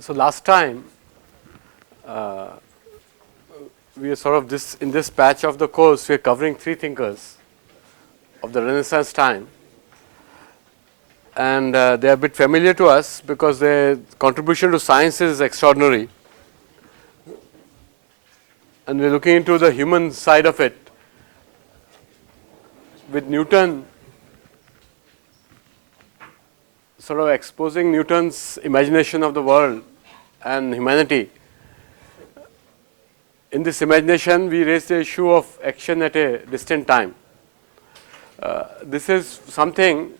So last time we are sort of in this patch of the course we are covering three thinkers of the Renaissance time, and they are a bit familiar to us because their contribution to science is extraordinary, and we are looking into the human side of it with Newton sort of exposing Newton's imagination of the world and humanity. In this imagination, we raise the issue of action at a distant time. This is something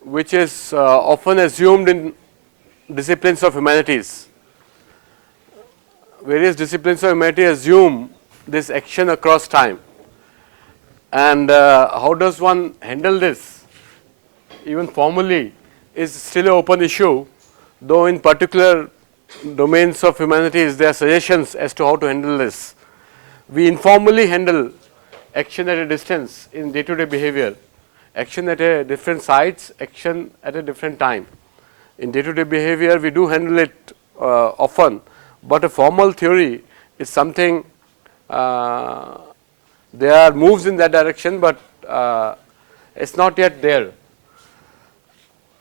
which is often assumed in disciplines of humanities. Various disciplines of humanity assume this action across time. And how does one handle this, even formally, is still an open issue, though in particular domains of humanities there are suggestions as to how to handle this. We informally handle action at a distance in day-to-day behavior, action at a different sites, action at a different time. In day-to-day behavior we do handle it often, but a formal theory is something, there are moves in that direction, but it's not yet there.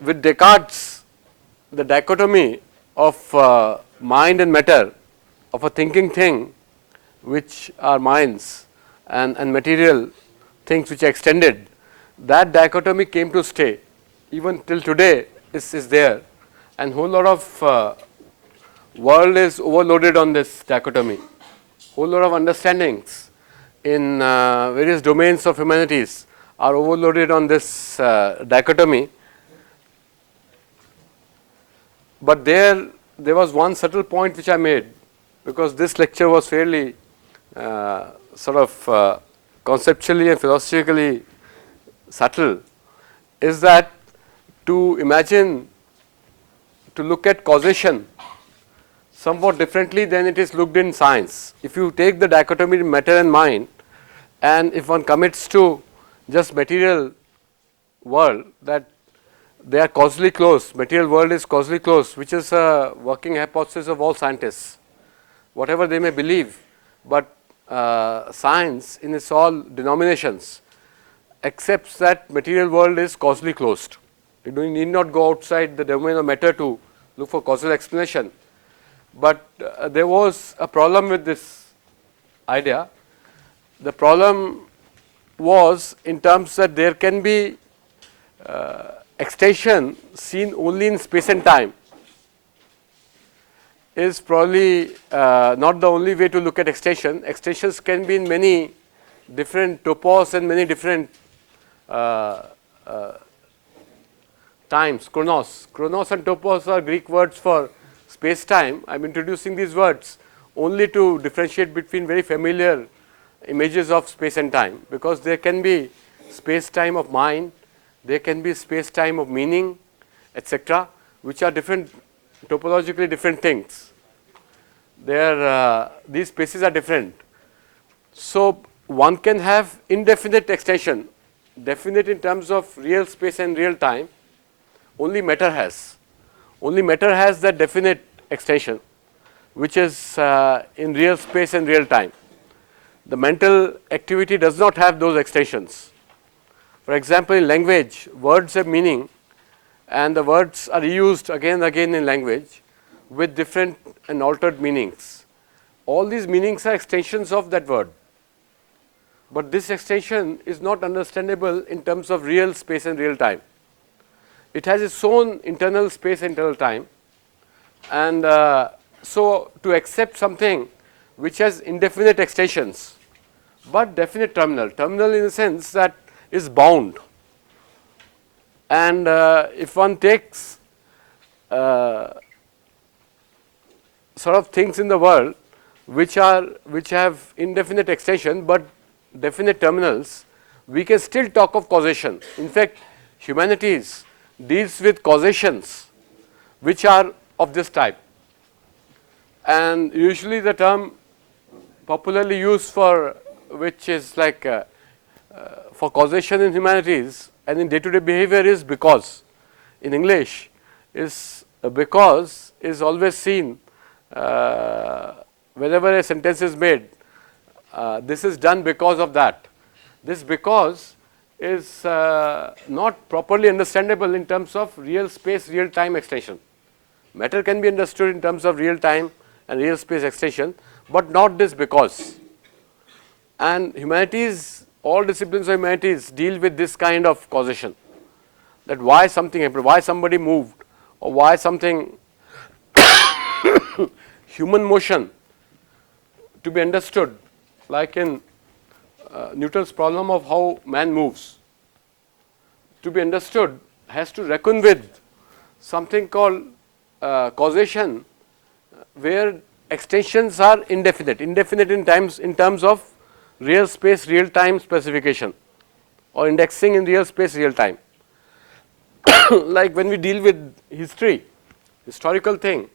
With Descartes, the dichotomy of mind and matter, of a thinking thing which are minds and material things which are extended, that dichotomy came to stay. Even till today is there, and whole lot of world is overloaded on this dichotomy. Whole lot of understandings in various domains of humanities are overloaded on this dichotomy. But there was one subtle point which I made, because this lecture was fairly sort of conceptually and philosophically subtle, is that to imagine, to look at causation somewhat differently than it is looked in science. If you take the dichotomy in matter and mind, and if one commits to just material world, that they are causally close, material world is causally close, which is a working hypothesis of all scientists, whatever they may believe, but science in its all denominations accepts that material world is causally closed. You need not go outside the domain of matter to look for causal explanation. But there was a problem with this idea. The problem was in terms that there can be extension seen only in space and time is probably not the only way to look at extension. Extensions can be in many different topos and many different times, chronos. Chronos and topos are Greek words for space-time. I am introducing these words only to differentiate between very familiar images of space and time, because there can be space-time of mind, there can be space-time of meaning, etc., which are different, topologically different things. These spaces are different. So one can have indefinite extension, definite in terms of real space and real time, only matter has. Only matter has that definite extension, which is in real space and real time. The mental activity does not have those extensions. For example, in language, words have meaning, and the words are used again and again in language with different and altered meanings. All these meanings are extensions of that word, but this extension is not understandable in terms of real space and real time. It has its own internal space and internal time, and so to accept something which has indefinite extensions but definite terminal in the sense that is bound, and if one takes sort of things in the world which have indefinite extension but definite terminals, we can still talk of causation. In fact, humanities deals with causations which are of this type, and usually the term popularly used for which is like for causation in humanities and in day-to-day behavior is because, in English, is because is always seen whenever a sentence is made. This is done because of that. This because is not properly understandable in terms of real space, real time extension. Matter can be understood in terms of real time and real space extension, but not this because. And humanities, all disciplines of humanities deal with this kind of causation, that why something happened, why somebody moved, or why something human motion to be understood, like in Newton's problem of how man moves, to be understood has to reckon with something called causation, where extensions are indefinite in terms of real space, real time specification, or indexing in real space, real time. Like when we deal with history, historical thing,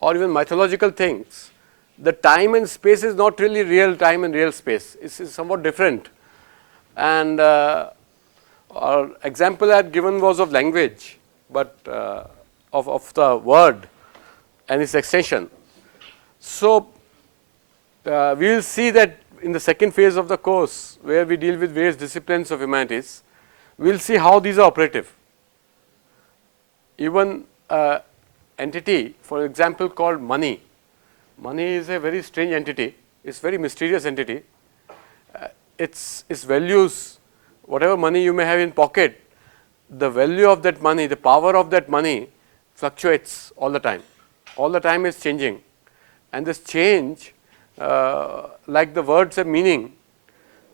or even mythological things, the time and space is not really real time and real space. It is somewhat different. And our example I had given was of language, but of the word and its extension. So we will see that in the second phase of the course, where we deal with various disciplines of humanities, we will see how these are operative. Even entity, for example, called money. Money is a very strange entity. It's very mysterious entity. Its values, whatever money you may have in pocket, the value of that money, the power of that money fluctuates all the time. All the time is changing, and this change, like the words have meaning,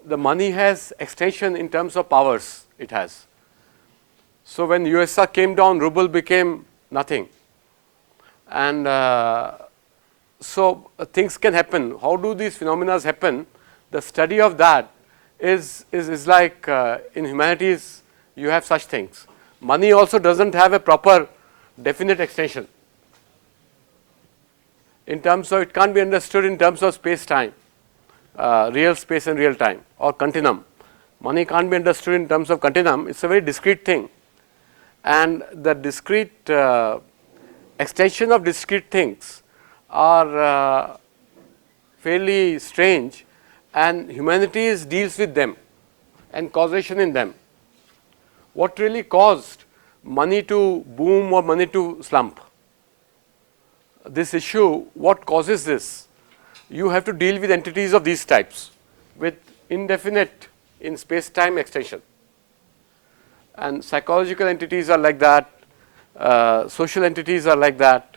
the money has extension in terms of powers it has. So when USSR came down, ruble became nothing, and so things can happen. How do these phenomena happen? The study of that is like in humanities you have such things. Money also doesn't have a proper definite extension in terms of, it can't be understood in terms of space time, real space and real time, or continuum. Money can't be understood in terms of continuum. It's a very discrete thing, and the discrete extension of discrete things are fairly strange, and humanities deals with them and causation in them. What really caused money to boom or money to slump? This issue, what causes this? You have to deal with entities of these types with indefinite in space-time extension, and psychological entities are like that, social entities are like that,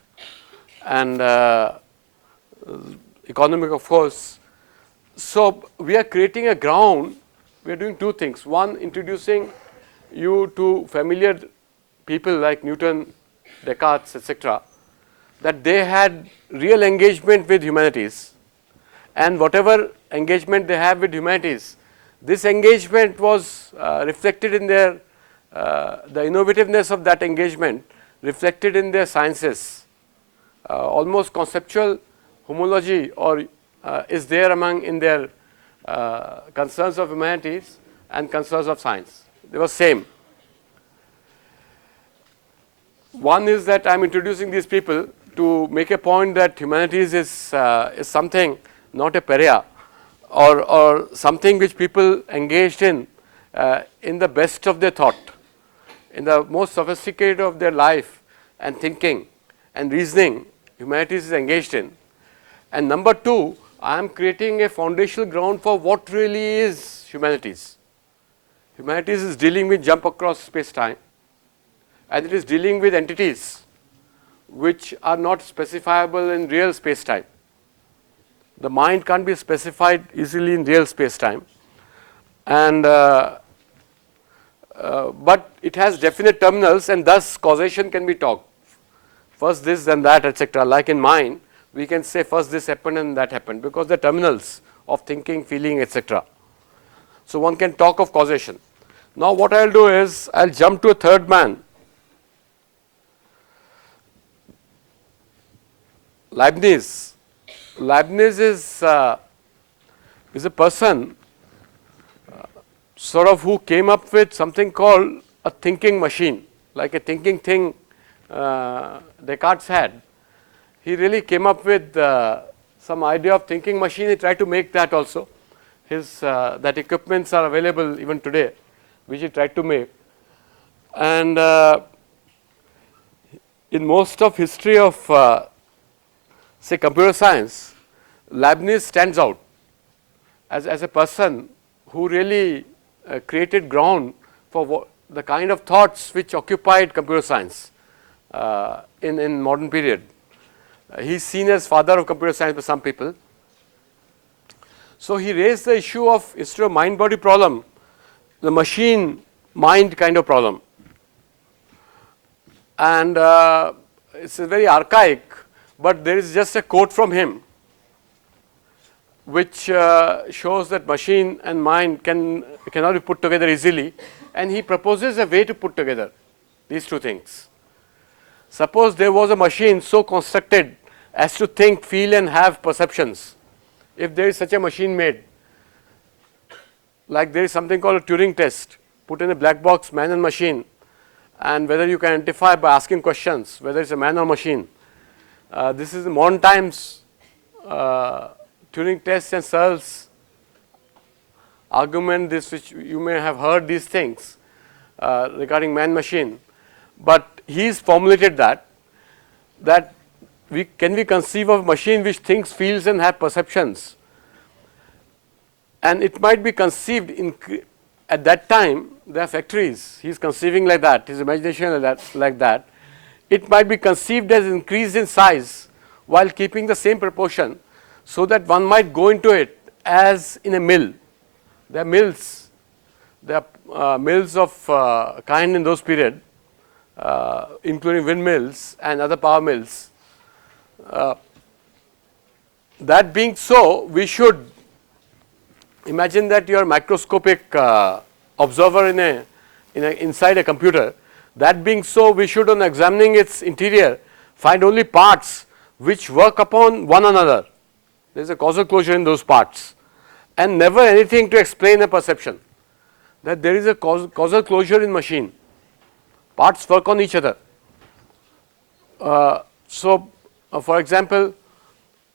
and economic, of course. So we are creating a ground. We are doing two things. One, introducing you to familiar people like Newton, Descartes, etc., that they had real engagement with humanities, and whatever engagement they have with humanities, this engagement was reflected in their, the innovativeness of that engagement reflected in their sciences. Almost conceptual homology or is there among in their concerns of humanities and concerns of science. They were same. One is that I am introducing these people to make a point that humanities is something, not a pariah, or something which people engaged in the best of their thought, in the most sophisticated of their life and thinking and reasoning, humanities is engaged in. And number two, I am creating a foundational ground for what really is humanities. Humanities is dealing with jump across space-time, and it is dealing with entities which are not specifiable in real space-time. The mind can't be specified easily in real space-time, and but it has definite terminals, and thus causation can be talked. First this, then that, etc. Like in mind, we can say first this happened and that happened, because the terminals of thinking, feeling, etc. So one can talk of causation. Now what I will do is, I will jump to a third man, Leibniz. Leibniz is a person sort of who came up with something called a thinking machine, like a thinking thing Descartes had. He really came up with some idea of thinking machine. He tried to make that also. His that equipments are available even today, which he tried to make. And in most of history of say computer science, Leibniz stands out as a person who really created ground for the kind of thoughts which occupied computer science in modern period. He is seen as father of computer science by some people. So he raised the issue of, instead of mind body problem, the machine mind kind of problem. And it's a very archaic, but there is just a quote from him which shows that machine and mind cannot be put together easily, and he proposes a way to put together these two things. Suppose there was a machine so constructed as to think, feel and have perceptions. If there is such a machine made, like there is something called a Turing test, put in a black box, man and machine, and whether you can identify by asking questions whether it's a man or machine. This is in modern times Turing test and Searle's argument, this which you may have heard these things regarding man machine, but he's formulated that can we conceive of a machine which thinks, feels and have perceptions, and it might be conceived at that time. There are factories, he is conceiving like that, his imagination like that. It might be conceived as increased in size while keeping the same proportion, so that one might go into it as in a mill. There are mills, mills of kind in those period, including windmills and other power mills. That being so, we should imagine that you are a microscopic observer inside a computer. That being so, we should, on examining its interior, find only parts which work upon one another. There is a causal closure in those parts, and never anything to explain a perception, that there is a causal closure in machine. Parts work on each other. For example,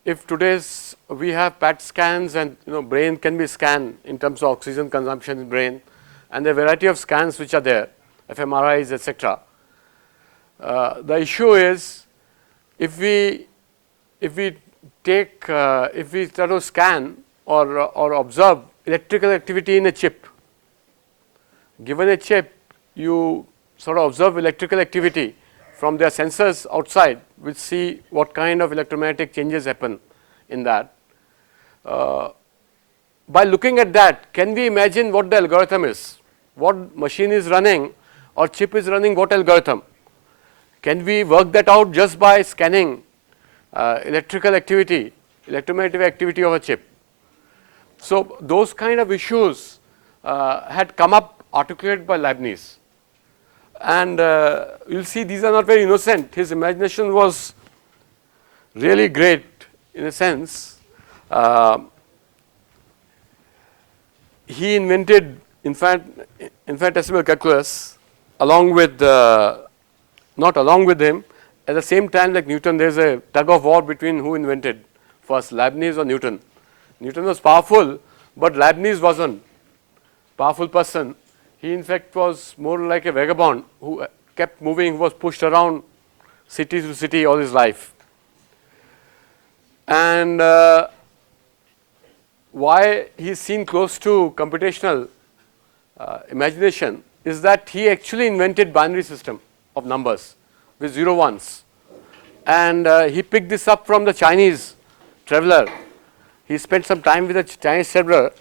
if today's we have PET scans and brain can be scanned in terms of oxygen consumption in brain, and the variety of scans which are there, fMRIs, etc. The issue is, if we try to scan or observe electrical activity in a chip, given a chip, you sort of observe electrical activity from their sensors outside, which see what kind of electromagnetic changes happen in that. By looking at that, can we imagine what the algorithm is? What machine is running or chip is running what algorithm? Can we work that out just by scanning electrical activity, electromagnetic activity of a chip? So those kind of issues had come up, articulated by Leibniz. And you will see these are not very innocent. His imagination was really great in a sense. He invented infinitesimal calculus along with, not along with him, at the same time like Newton. There is a tug of war between who invented first, Leibniz or Newton. Newton was powerful, but Leibniz wasn't powerful person. He in fact was more like a vagabond who kept moving, who was pushed around city to city all his life. And why he is seen close to computational imagination is that he actually invented binary system of numbers with 0 1s, and he picked this up from the Chinese traveler. He spent some time with a Chinese traveler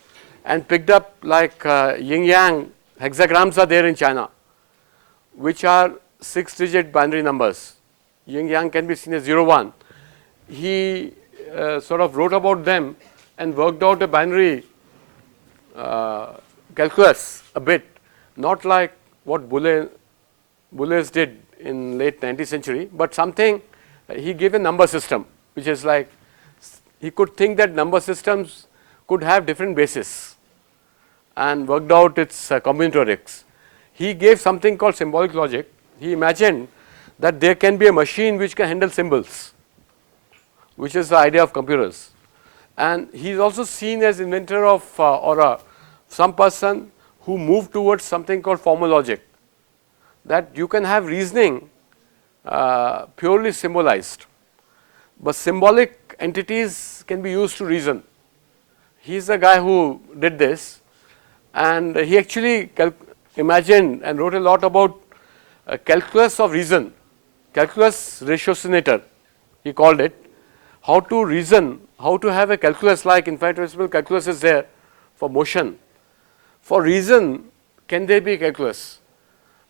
and picked up like yin yang hexagrams are there in China, which are 6-digit binary numbers. Yin yang can be seen as 0 1. He sort of wrote about them and worked out a binary calculus a bit, not like what Boole did in late 19th century, but something. He gave a number system which is like, he could think that number systems could have different bases and worked out its combinatorics. He gave something called symbolic logic. He imagined that there can be a machine which can handle symbols, which is the idea of computers. And he is also seen as inventor of some person who moved towards something called formal logic, that you can have reasoning purely symbolized, but symbolic entities can be used to reason. He is the guy who did this, and he actually imagined and wrote a lot about calculus of reason, calculus ratiocinator he called it, how to reason, how to have a calculus like infinitesimal calculus is there for motion. For reason, can there be calculus?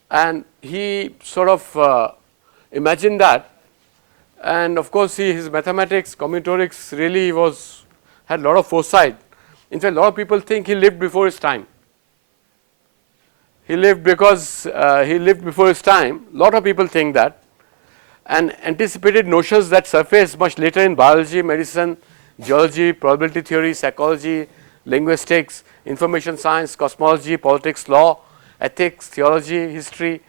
And he sort of imagined that, and of course his mathematics, combinatorics really had a lot of foresight. In fact, a lot of people think he lived before his time. He lived because he lived before his time. A lot of people think that, and anticipated notions that surfaced much later in biology, medicine, geology, probability theory, psychology, linguistics, information science, cosmology, politics, law, ethics, theology, history,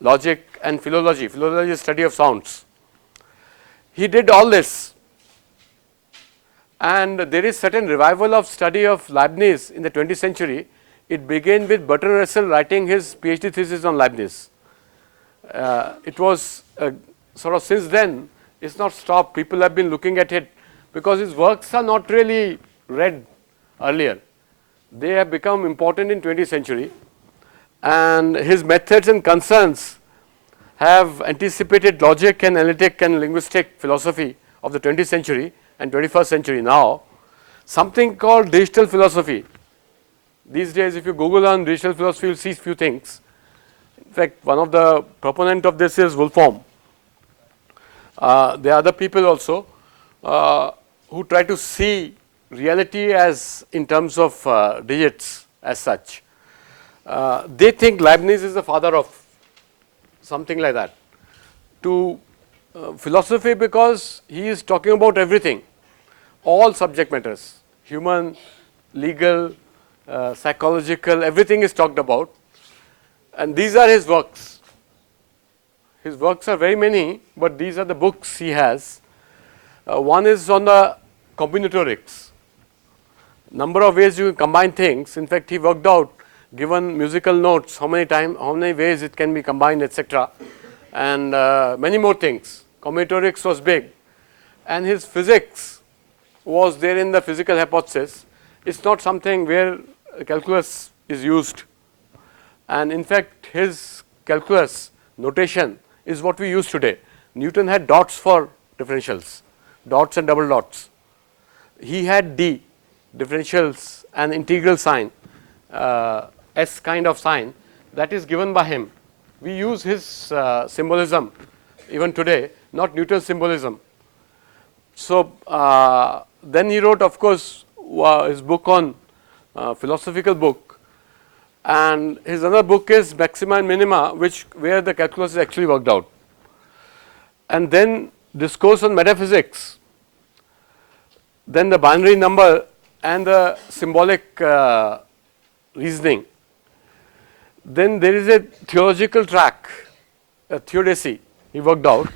logic, and philology. Philology is study of sounds. He did all this, and there is certain revival of study of Leibniz in the 20th century. It began with Bertrand Russell writing his PhD thesis on Leibniz. It was sort of since then, it's not stopped. People have been looking at it because his works are not really read earlier. They have become important in 20th century, and his methods and concerns have anticipated logic and analytic and linguistic philosophy of the 20th century and 21st century now. Something called digital philosophy. These days, if you Google on digital philosophy, you will see few things. In fact, one of the proponent of this is Wolfram. There are other people also who try to see reality as in terms of digits as such. They think Leibniz is the father of something like that to philosophy, because he is talking about everything, all subject matters, human, legal, psychological, everything is talked about, and these are his works. His works are very many, but these are the books he has. One is on the combinatorics, number of ways you can combine things. In fact, he worked out, given musical notes, how many ways it can be combined, etc., and many more things. Combinatorics was big, and his physics was there in the physical hypothesis. It's not something where calculus is used, and in fact his calculus notation is what we use today. Newton had dots for differentials, dots and double dots. He had D, differentials and integral sign, S kind of sign, that is given by him. We use his symbolism even today, not Newton's symbolism. So then he wrote, of course, his book on philosophical book, and his other book is Maxima and Minima, where the calculus is actually worked out. And then discourse on metaphysics, then the binary number and the symbolic reasoning. Then there is a theological track, a theodicy he worked out,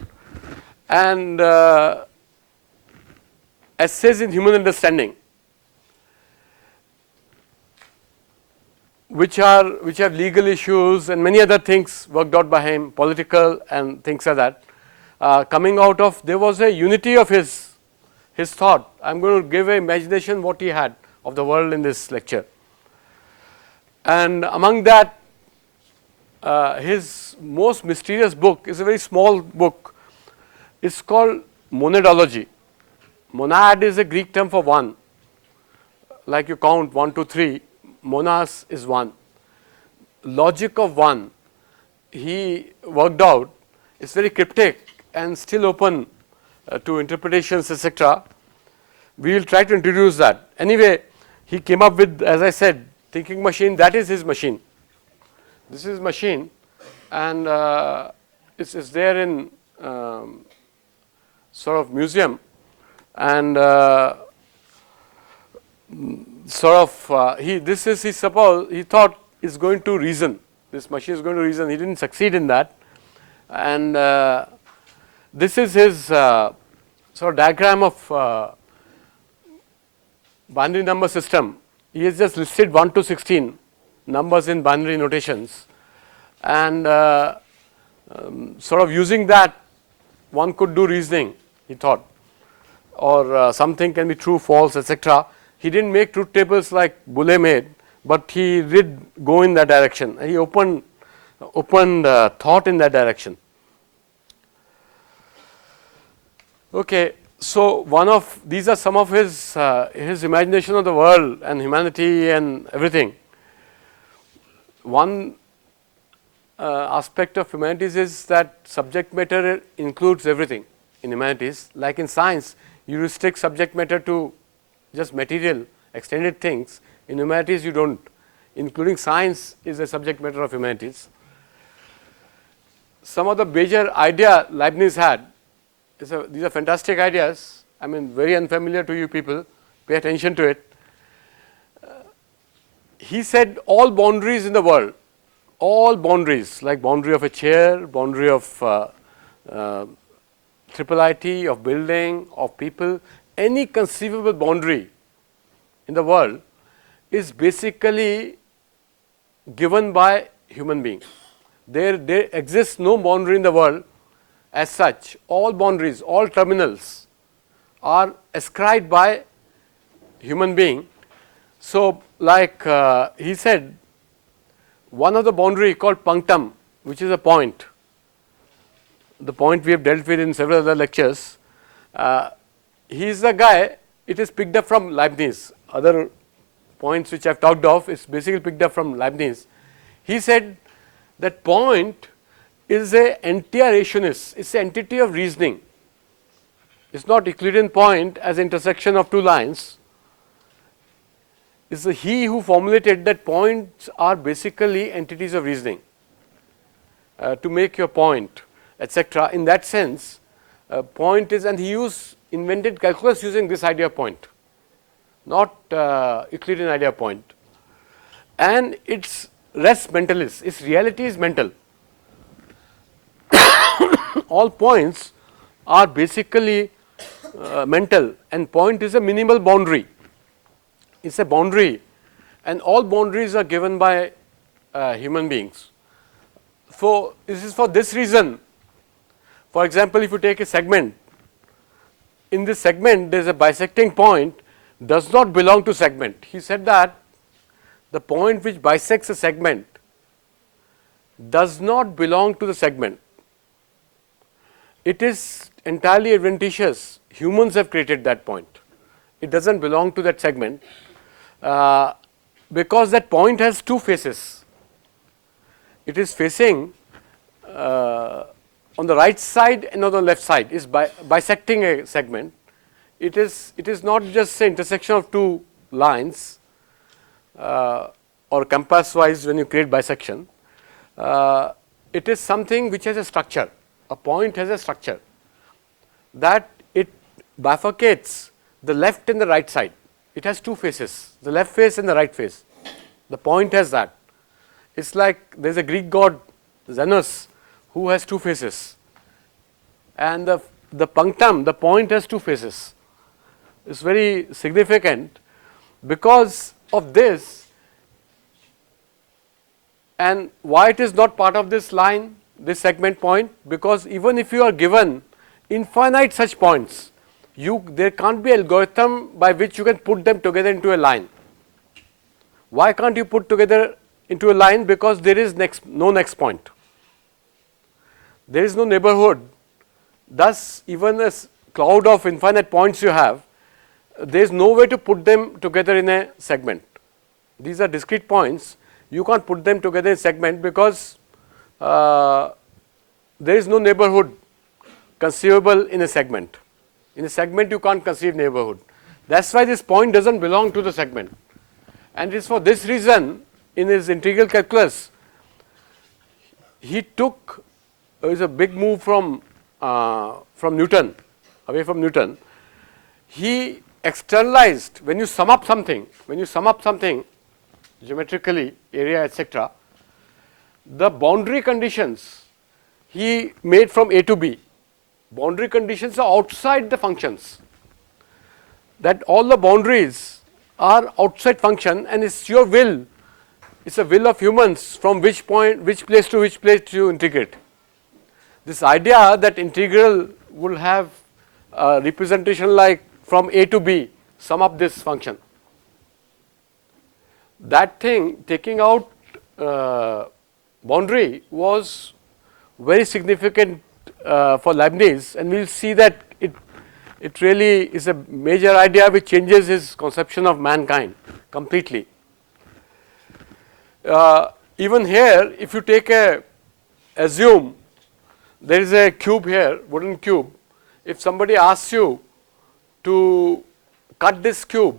and essays in human understanding, which have legal issues and many other things worked out by him, political and things like that. Coming out of, there was a unity of his thought. I am going to give an imagination what he had of the world in this lecture. And among that, his most mysterious book is a very small book. It's called Monadology. Monad is a Greek term for one, like you count 1, 2, 3. Monas is one. Logic of one, he worked out. It's very cryptic and still open to interpretations, etc. We will try to introduce that. Anyway, he came up with, as I said, thinking machine. That is his machine. This is machine, and it's there in sort of museum, and he thought is going to reason. This machine is going to reason. He didn't succeed in that, and this is his sort of diagram of binary number system. He has just listed 1 to 16 numbers in binary notations, and sort of using that one could do reasoning, he thought, or something can be true, false, etc. He didn't make truth tables like Boole made, but he did go in that direction. He opened thought in that direction. Okay, so one of these are some of his imagination of the world and humanity and everything. One aspect of humanities is that subject matter includes everything in humanities. Like in science, you restrict subject matter to just material, extended things. In humanities, you don't. Including science is a subject matter of humanities. Some of the major idea Leibniz had, these are fantastic ideas. I mean, very unfamiliar to you people. Pay attention to it. He said all boundaries in the world, all boundaries, like boundary of a chair, boundary of IIIT, of building, of people, any conceivable boundary in the world is basically given by human being. There exists no boundary in the world as such. All boundaries, all terminals are ascribed by human being. So, like he said, one of the boundary called punctum, which is a point, the point we have dealt with in several other lectures. He is the guy, it is picked up from Leibniz. Other points which I have talked of is basically picked up from Leibniz. He said that point is a anti-rationist, it's an entity of reasoning. It's not Euclidean point as intersection of two lines. It's he who formulated that points are basically entities of reasoning to make your point, etc. In that sense, point is, and he invented calculus using this idea of point, not Euclidean idea of point. And it's res mentalis, its reality is mental. All points are basically mental, and point is a minimal boundary. It's a boundary, and all boundaries are given by human beings. So, this is for this reason. For example, if you take a segment, in this segment there is a bisecting point, does not belong to segment. He said that the point which bisects a segment does not belong to the segment. It is entirely adventitious. Humans have created that point. It does not belong to that segment because that point has two faces. It is facing on the right side and on the left side, is bisecting a segment. It is not just an intersection of two lines or compass wise when you create bisection. It is something which has a structure. A point has a structure that it bifurcates the left and the right side. It has two faces, the left face and the right face. The point has that. It's like there is a Greek god Zeus who has two faces, and the punctum, the point, has two faces. It's very significant because of this. And why it is not part of this line, this segment point? Because even if you are given infinite such points, there can't be an algorithm by which you can put them together into a line. Why can't you put together into a line? Because there is no next point. There is no neighborhood. Thus, even a cloud of infinite points you have, there is no way to put them together in a segment. These are discrete points. You can't put them together in a segment because there is no neighborhood conceivable in a segment. In a segment you can't conceive neighborhood. That's why this point doesn't belong to the segment. And it is for this reason in his integral calculus he took is a big move from Newton, away from Newton. He externalized, when you sum up something geometrically, area, etc., the boundary conditions he made from A to B. Boundary conditions are outside the functions. That all the boundaries are outside function, and it's your will, it's a will of humans from which place to integrate. This idea that integral will have a representation like from A to B, sum up this function. That thing, taking out boundary, was very significant for Leibniz, and we will see that it really is a major idea which changes his conception of mankind completely. Even here, if you assume there is a cube here, wooden cube, if somebody asks you to cut this cube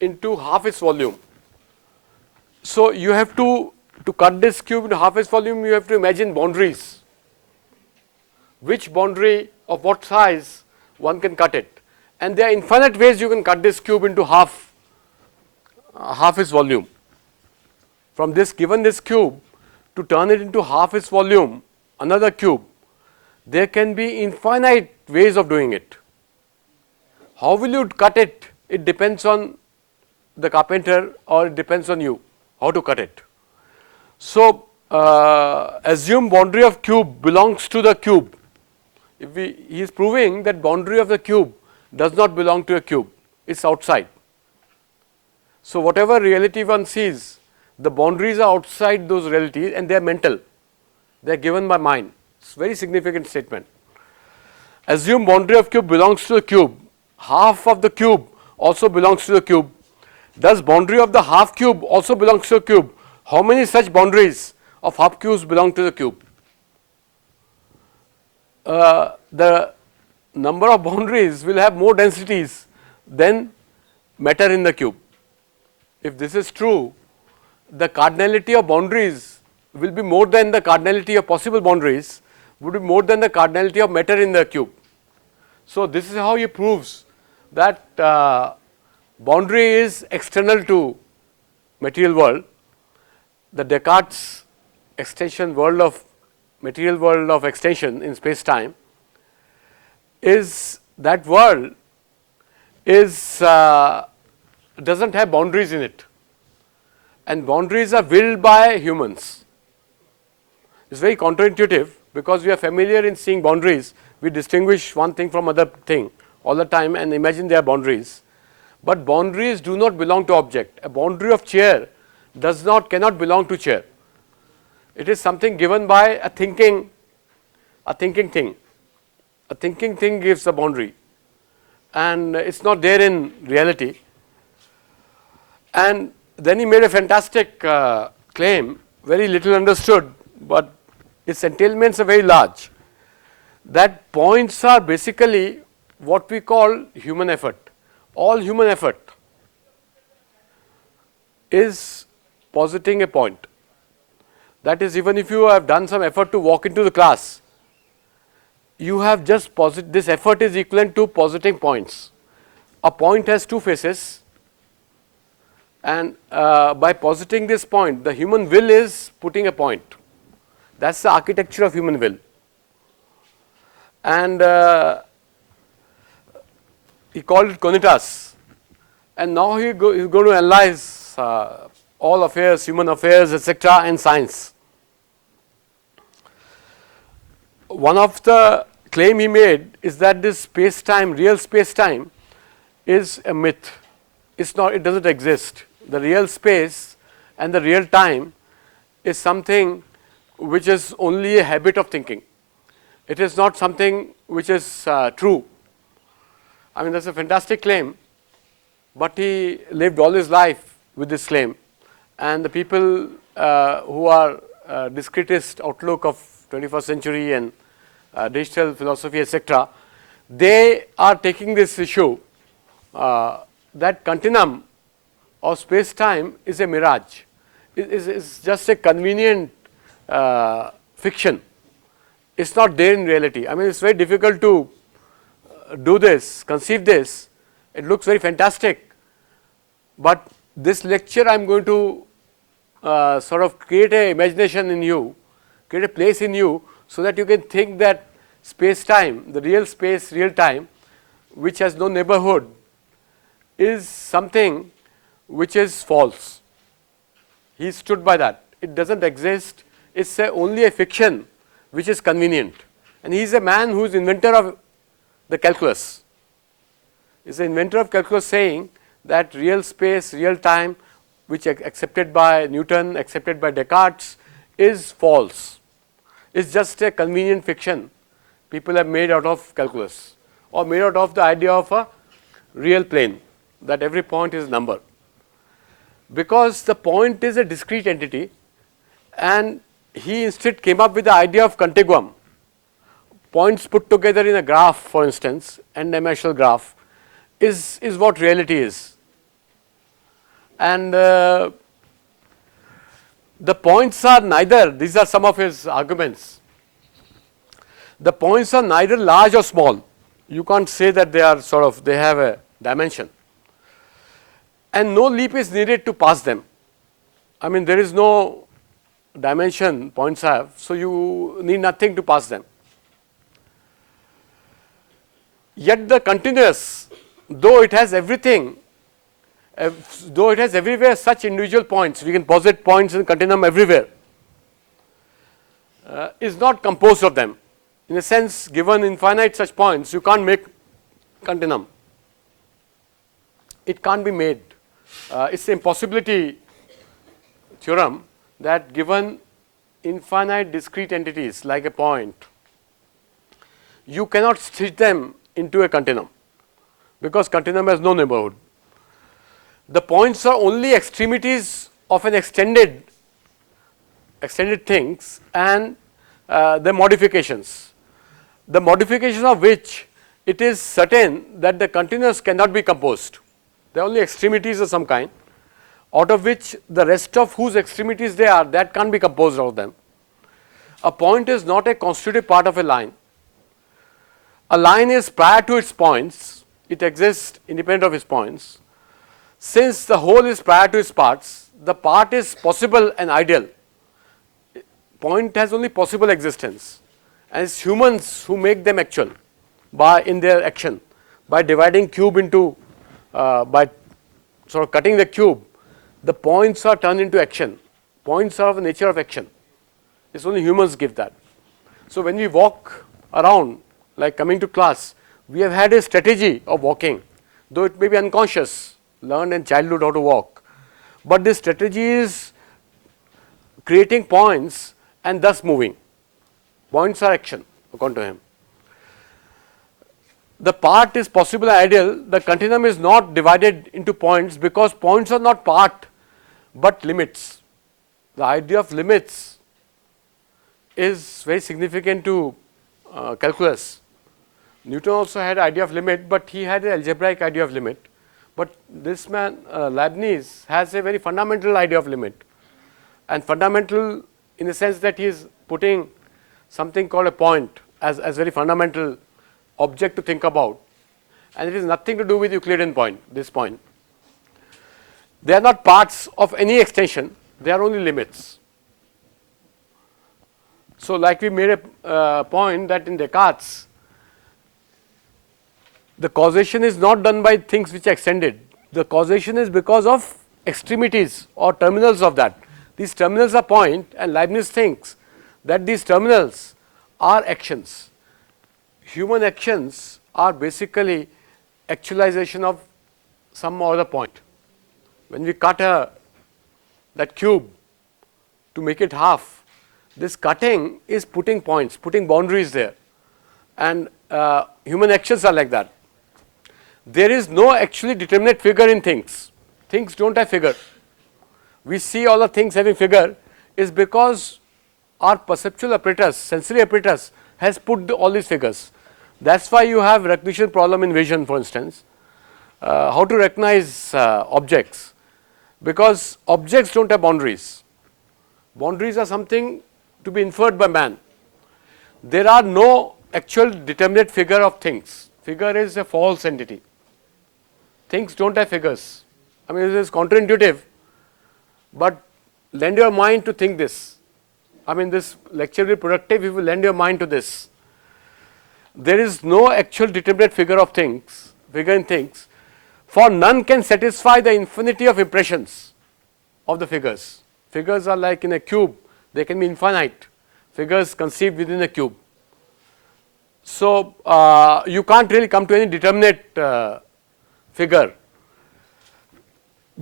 into half its volume, so you have to cut this cube into half its volume, you have to imagine boundaries. Which boundary of what size one can cut it, and there are infinite ways you can cut this cube into half its volume. From given this cube, to turn it into half its volume, another cube, there can be infinite ways of doing it. How will you cut it? It depends on the carpenter, or it depends on you how to cut it. So assume boundary of cube belongs to the cube. He is proving that boundary of the cube does not belong to a cube, it's outside. So whatever reality one sees, the boundaries are outside those realities, and they are mental, they are given by mind. It's a very significant statement. Assume boundary of cube belongs to the cube, half of the cube also belongs to the cube. Thus boundary of the half cube also belongs to a cube. How many such boundaries of half cubes belong to the cube? The number of boundaries will have more densities than matter in the cube. If this is true, the cardinality of boundaries will be more than the cardinality of possible boundaries, would be more than the cardinality of matter in the cube. So this is how he proves that boundary is external to material world. The Descartes extension world of material world of extension in space time is that world is doesn't have boundaries in it, and boundaries are willed by humans. It's very counterintuitive, because we are familiar in seeing boundaries, we distinguish one thing from other thing all the time and imagine there are boundaries, but boundaries do not belong to object. A boundary of chair cannot belong to chair. It is something given by a thinking thing. A thinking thing gives a boundary, and it's not there in reality. And then he made a fantastic claim, very little understood, but its entailments are very large, that points are basically what we call human effort. All human effort is positing a point. That is, even if you have done some effort to walk into the class, you have just this effort is equivalent to positing points. A point has two faces, and by positing this point, the human will is putting a point. That's the architecture of human will. And he called it cognitas, and now he's going to analyze all affairs, human affairs, etc., and science. One of the claim he made is that this space-time, real space-time, is a myth. It's not, it doesn't exist. The real space and the real time is something which is only a habit of thinking. It is not something which is true. I mean, that's a fantastic claim, but he lived all his life with this claim, and the people who are discretist outlook of 21st century and digital philosophy, etc., they are taking this issue that continuum of space time is a mirage, is just a convenient fiction. It's not there in reality. I mean, it's very difficult to do this, conceive this. It looks very fantastic, but this lecture I am going to sort of create a imagination in you create a place in you so that you can think that space time, the real space, real time, which has no neighborhood, is something which is false. He stood by that. It doesn't exist. It's only a fiction which is convenient. And he is a man who is inventor of the calculus. Is the inventor of calculus saying that real space, real time, which accepted by Newton, accepted by Descartes, is false. It's just a convenient fiction people have made out of calculus, or made out of the idea of a real plane, that every point is a number. Because the point is a discrete entity, and he instead came up with the idea of continuum. Points put together in a graph, for instance, n-dimensional graph, is what reality is. And the points are neither, these are some of his arguments, the points are neither large or small. You can't say that they are sort of, they have a dimension. And no leap is needed to pass them. I mean, there is no dimension points have, so you need nothing to pass them. Yet the continuous, though it has everything, though it has everywhere such individual points, we can posit points in continuum everywhere, is not composed of them. In a sense, given infinite such points, you can't make continuum. It can't be made. It's the impossibility theorem that given infinite discrete entities like a point, you cannot stitch them into a continuum, because continuum has no neighborhood. The points are only extremities of an extended things, and the modifications. The modification of which it is certain that the continuous cannot be composed. They are only extremities of some kind, out of which the rest of whose extremities they are, that can't be composed out of them. A point is not a constitutive part of a line. A line is prior to its points, it exists independent of its points. Since the whole is prior to its parts, the part is possible and ideal. Point has only possible existence, and it's humans who make them actual by in their action, by dividing cube into, by sort of cutting the cube, the points are turned into action. Points are of the nature of action. It's only humans give that. So when we walk around, like coming to class, we have had a strategy of walking, though it may be unconscious, learned in childhood how to walk. But this strategy is creating points and thus moving. Points are action, according to him. The part is possible and ideal. The continuum is not divided into points because points are not part but limits. The idea of limits is very significant to calculus. Newton also had idea of limit, but he had an algebraic idea of limit. But this man Leibniz has a very fundamental idea of limit, and fundamental in the sense that he is putting something called a point as very fundamental object to think about, and it has nothing to do with Euclidean point, this point. They are not parts of any extension, they are only limits. So like we made a point that in Descartes, the causation is not done by things which are extended. The causation is because of extremities or terminals of that. These terminals are point, and Leibniz thinks that these terminals are actions. Human actions are basically actualization of some other point. When we cut that cube to make it half, this cutting is putting points, putting boundaries there, and human actions are like that. There is no actually determinate figure in things. Things don't have figure. We see all the things having figure is because our perceptual apparatus, sensory apparatus has put all these figures. That's why you have recognition problem in vision, for instance. How to recognize objects? Because objects don't have boundaries. Boundaries are something to be inferred by man. There are no actual determinate figure of things. Figure is a false entity. Things don't have figures. I mean, it is counterintuitive, but lend your mind to think this. I mean, this lecture will be productive if you lend your mind to this. There is no actual determinate figure in things, for none can satisfy the infinity of impressions of the figures. Figures are like in a cube, they can be infinite, figures conceived within a cube. So, you can't really come to any determinate figure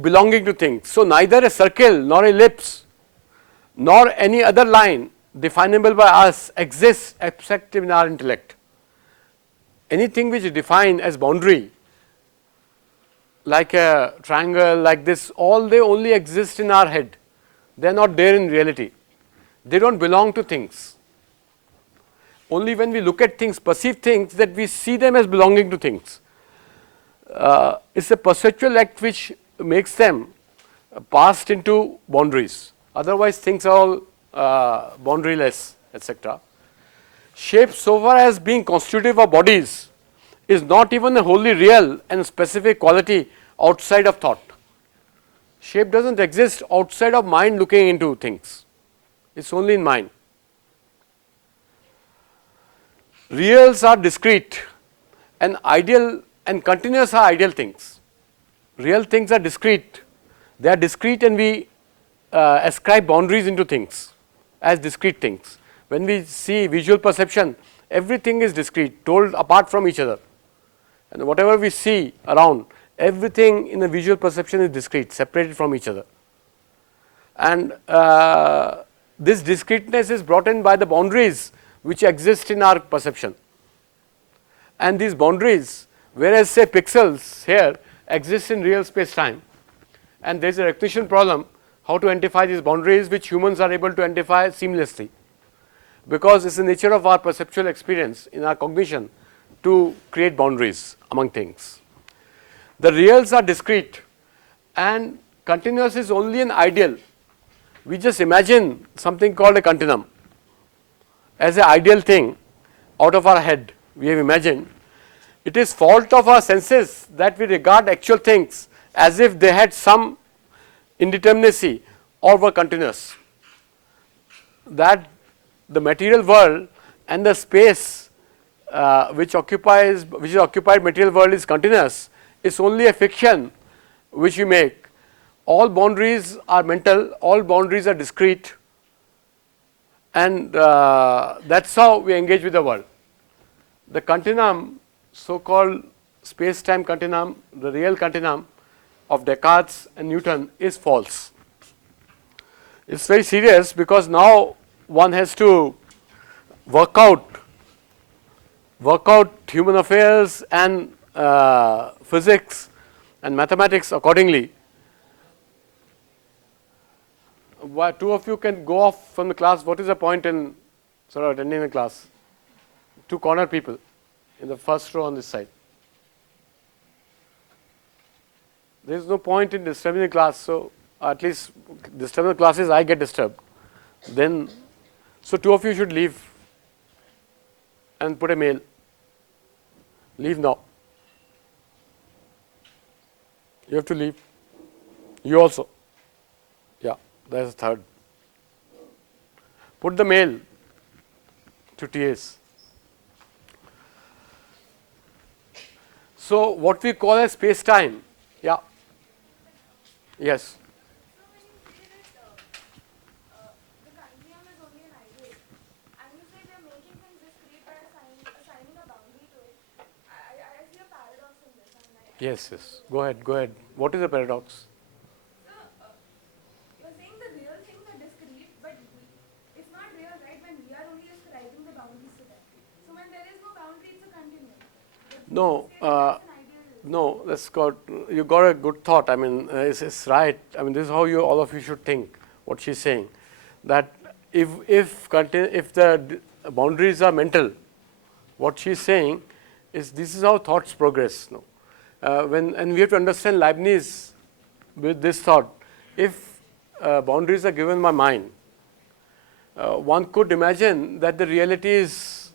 belonging to things. So, neither a circle nor ellipse nor any other line definable by us exists except in our intellect. Anything which is defined as boundary, like a triangle, like this, all they only exist in our head. They are not there in reality. They don't belong to things. Only when we look at things, perceive things, that we see them as belonging to things. It's a perceptual act which makes them passed into boundaries. Otherwise, things are all boundaryless, etc. Shape, so far as being constitutive of bodies, is not even a wholly real and specific quality outside of thought. Shape doesn't exist outside of mind looking into things. It's only in mind. Reals are discrete, and ideal and continuous are ideal things. Real things are discrete. They are discrete, and we ascribe boundaries into things as discrete things. When we see visual perception, everything is discrete, told apart from each other. And whatever we see around, everything in the visual perception is discrete, separated from each other. And this discreteness is brought in by the boundaries which exist in our perception. And these boundaries, whereas say pixels here exist in real space time, and there is a recognition problem how to identify these boundaries, which humans are able to identify seamlessly, because it's the nature of our perceptual experience in our cognition to create boundaries among things. The reals are discrete, and continuous is only an ideal. We just imagine something called a continuum as an ideal thing out of our head. We have imagined. It is fault of our senses that we regard actual things as if they had some indeterminacy or were continuous. That the material world and the space which is occupied material world is continuous is only a fiction which we make. All boundaries are mental, all boundaries are discrete, and that's how we engage with the world. The continuum, so-called space-time continuum, the real continuum of Descartes and Newton, is false. It's very serious, because now one has to work out human affairs and physics and mathematics accordingly. Why two of you can go off from the class? What is the point in sort of attending the class? Two corner people in the first row on this side. There is no point in disturbing the class, so at least disturbing the classes I get disturbed. Then, so two of you should leave and put a mail. Leave now. You have to leave. You also. Yeah, there's a third. Put the mail to TAs. So what we call as space-time, yeah, yes. The continuum is only an ideal, and you say they're making things discrete by assigning a boundary to it. I see a paradox in this. Yes, yes. Go ahead. What is the paradox? So, you're saying the real things are discrete, but it's not real, right? When we are only ascribing the boundaries to them. So when there is no boundary, it's a continuum. No, no. You got a good thought. I mean, it's right. I mean, this is how all of you should think. What she's saying, that if the boundaries are mental, what she's saying is this is how thoughts progress. No, and we have to understand Leibniz with this thought. If boundaries are given by mind, one could imagine that the reality is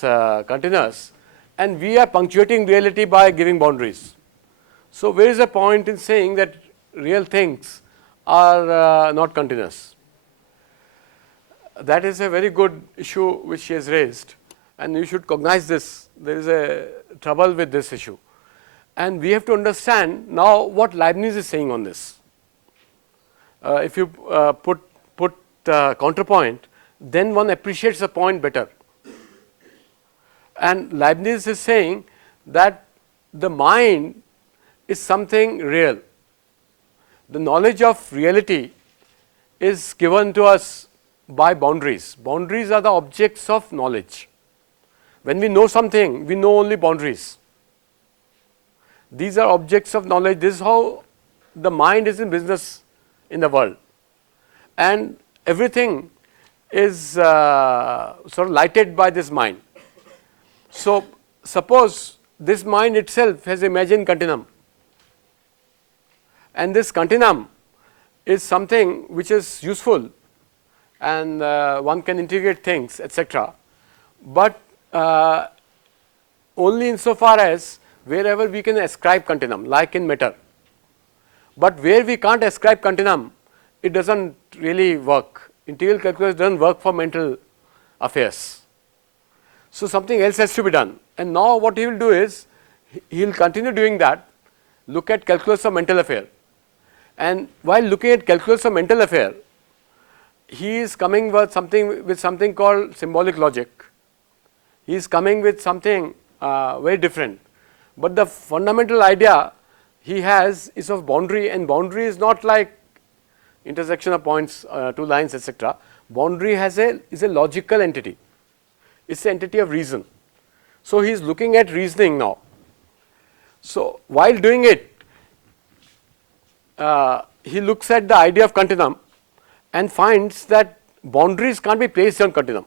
continuous, and we are punctuating reality by giving boundaries. So where is the point in saying that real things are not continuous? that is a very good issue which she has raised, and you should cognize this. There is a trouble with this issue, and we have to understand now what Leibniz is saying on this. If you put counterpoint, then one appreciates the point better. And Leibniz is saying that the mind is something real. The knowledge of reality is given to us by boundaries. Boundaries are the objects of knowledge. When we know something, we know only boundaries. These are objects of knowledge. This is how the mind is in business in the world, and everything is sort of lighted by this mind. So, suppose this mind itself has imagined continuum, and this continuum is something which is useful, and one can integrate things, etc., but only insofar as wherever we can ascribe continuum, like in matter. But where we can't ascribe continuum, it does not really work. Integral calculus does not work for mental affairs. So, something else has to be done, and now what he will do is, he will continue doing that, look at calculus of mental affair, and while looking at calculus of mental affair, he is coming with something called symbolic logic. He is coming with something very different, but the fundamental idea he has is of boundary, and boundary is not like intersection of points, two lines, etc. Boundary is a logical entity. It's the entity of reason. So, he is looking at reasoning now. So, while doing it, he looks at the idea of continuum and finds that boundaries can't be placed on continuum.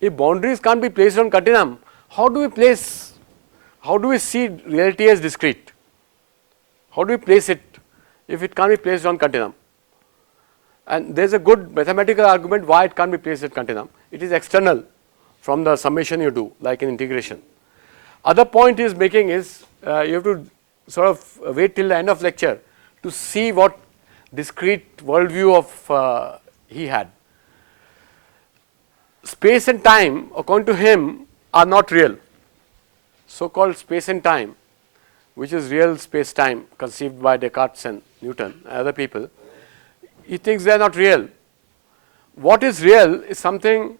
If boundaries can't be placed on continuum, how do we see reality as discrete? How do we place it if it can't be placed on continuum? And there is a good mathematical argument why it can't be placed at continuum. It is external from the summation you do, like in integration. Other point he is making is, you have to sort of wait till the end of lecture to see what discrete worldview of he had. Space and time, according to him, are not real. So called space and time, which is real space time conceived by Descartes and Newton and other people, he thinks they are not real. What is real is something,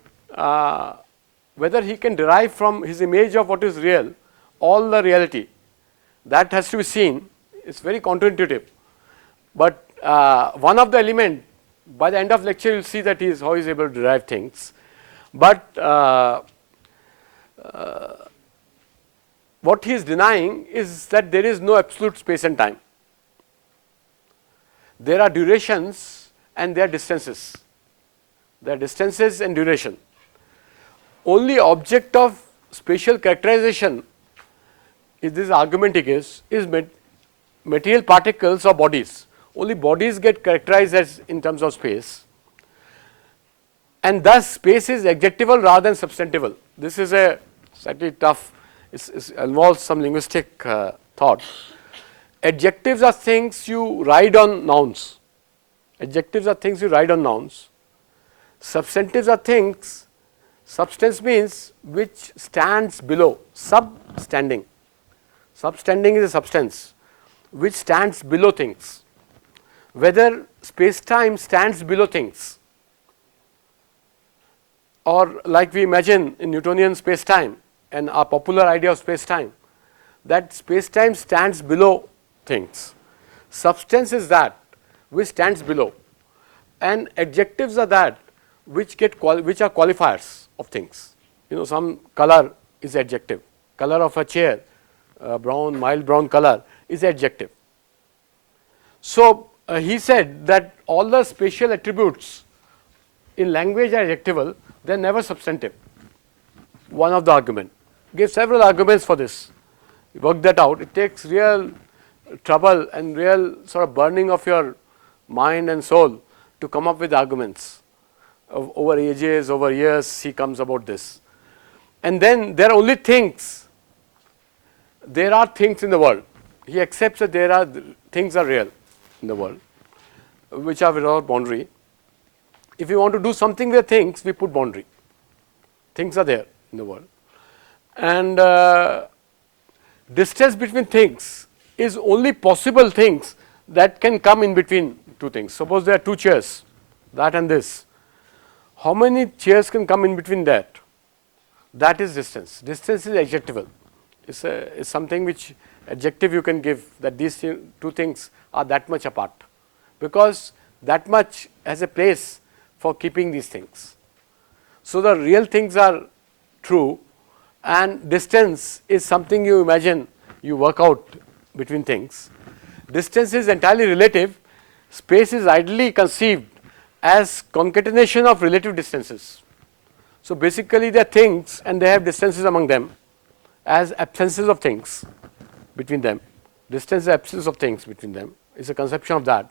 whether he can derive from his image of what is real all the reality, that has to be seen. It's very counterintuitive, but one of the element, by the end of lecture you will see that how he is able to derive things. But what he is denying is that there is no absolute space and time. There are durations and there are distances. There are distances and duration. Only object of spatial characterization is this argument he gives is material particles or bodies. Only bodies get characterized as in terms of space, and thus space is adjectival rather than substantival. This is a slightly tough, it involves some linguistic thought. Adjectives are things you write on nouns. Adjectives are things you write on nouns. Substantives are things, substance means which stands below, substanding. Substanding is a substance which stands below things. Whether space time stands below things, or like we imagine in Newtonian space time and our popular idea of space time, that space time stands below things. Substance is that which stands below, and adjectives are that which are qualifiers of things. You know, some color is adjective, color of a chair, brown, mild brown color is adjective. So he said that all the spatial attributes in language are adjectival, they are never substantive. One of the argument, gave several arguments for this. You work that out. It takes real trouble and real sort of burning of your mind and soul to come up with arguments. Over ages, over years, he comes about this. And then there are only things. There are things in the world. He accepts that things are real in the world, which are without boundary. if we want to do something with things, we put boundary. Things are there in the world, and distance between things is only possible things that can come in between two things. Suppose there are two chairs, that and this. How many chairs can come in between that? That is distance. Distance is adjectival. It's something which adjective you can give, that these two things are that much apart, because that much has a place for keeping these things. So the real things are true, and distance is something you imagine, you work out between things. Distance is entirely relative. Space is ideally conceived as concatenation of relative distances. So basically they are things and they have distances among them as absences of things between them. Distance is absence of things between them, is a conception of that.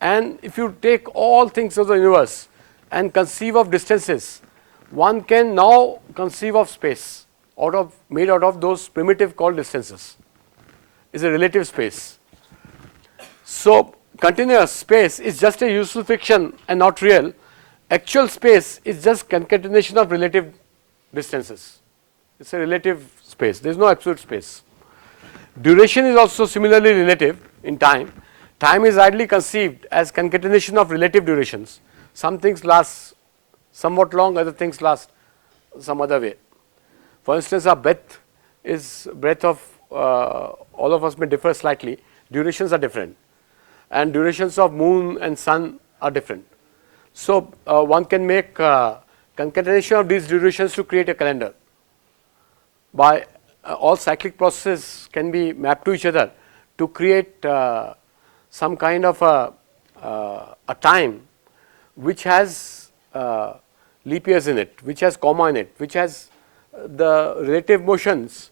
And if you take all things of the universe and conceive of distances, one can now conceive of space made out of those primitive called distances. Is a relative space. So continuous space is just a useful fiction and not real. Actual space is just concatenation of relative distances. It's a relative space. There is no absolute space. Duration is also similarly relative in time. Time is ideally conceived as concatenation of relative durations. Some things last somewhat long, other things last some other way. For instance, our breath of all of us may differ slightly. Durations are different, and durations of moon and sun are different. So one can make concatenation of these durations to create a calendar. By all cyclic processes can be mapped to each other to create some kind of a time which has leap years in it, which has comma in it, which has the relative motions,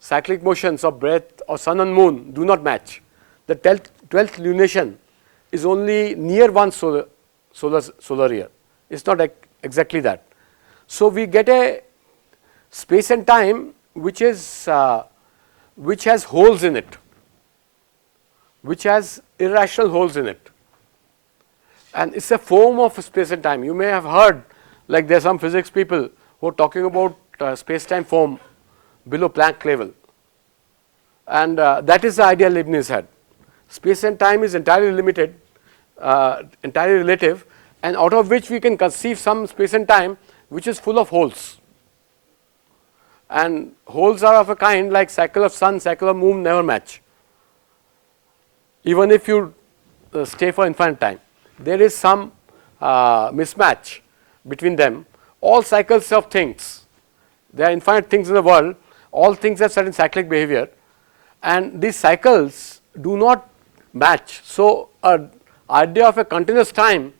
cyclic motions of breath or sun and moon do not match. The 12th lunation is only near one solar year. It's not exactly that. So we get a space and time which has holes in it, which has irrational holes in it, and it's a form of space and time. You may have heard, like there are some physics people who are talking about space-time form below Planck level, and that is the idea Leibniz had. Space and time is entirely limited, entirely relative, and out of which we can conceive some space and time which is full of holes. And holes are of a kind like cycle of sun, cycle of moon never match. Even if you stay for infinite time, there is some mismatch between them. All cycles of things, there are infinite things in the world, all things have certain cyclic behavior, and these cycles do not match. So an idea of a continuous time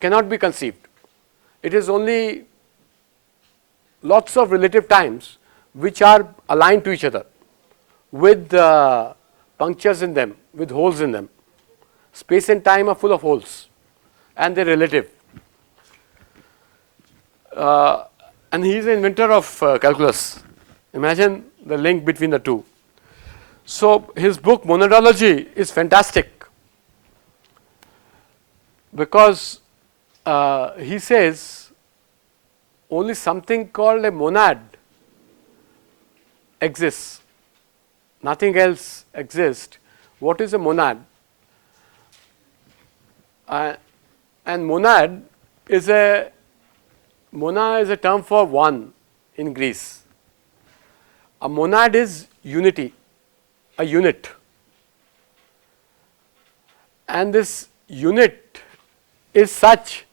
cannot be conceived. It is only lots of relative times which are aligned to each other with punctures in them, with holes in them. Space and time are full of holes and they are relative. And he is the inventor of calculus. Imagine the link between the two. So his book Monetology is fantastic because he says only something called a monad exists, nothing else exists. What is a monad? And monad is a term for one in Greece. A monad is unity, a unit, and this unit is such,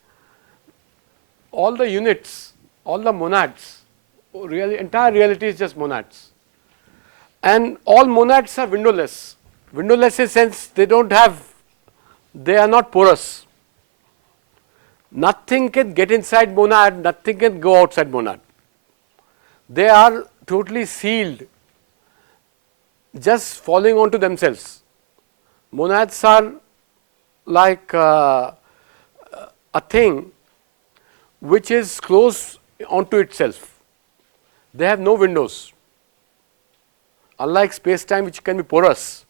all the units, all the monads, really entire reality is just monads, and all monads are windowless. Windowless in sense they are not porous. Nothing can get inside monad, nothing can go outside monad. They are totally sealed, just falling onto themselves. Monads are like a thing which is closed onto itself. They have no windows. Unlike space-time which can be porous,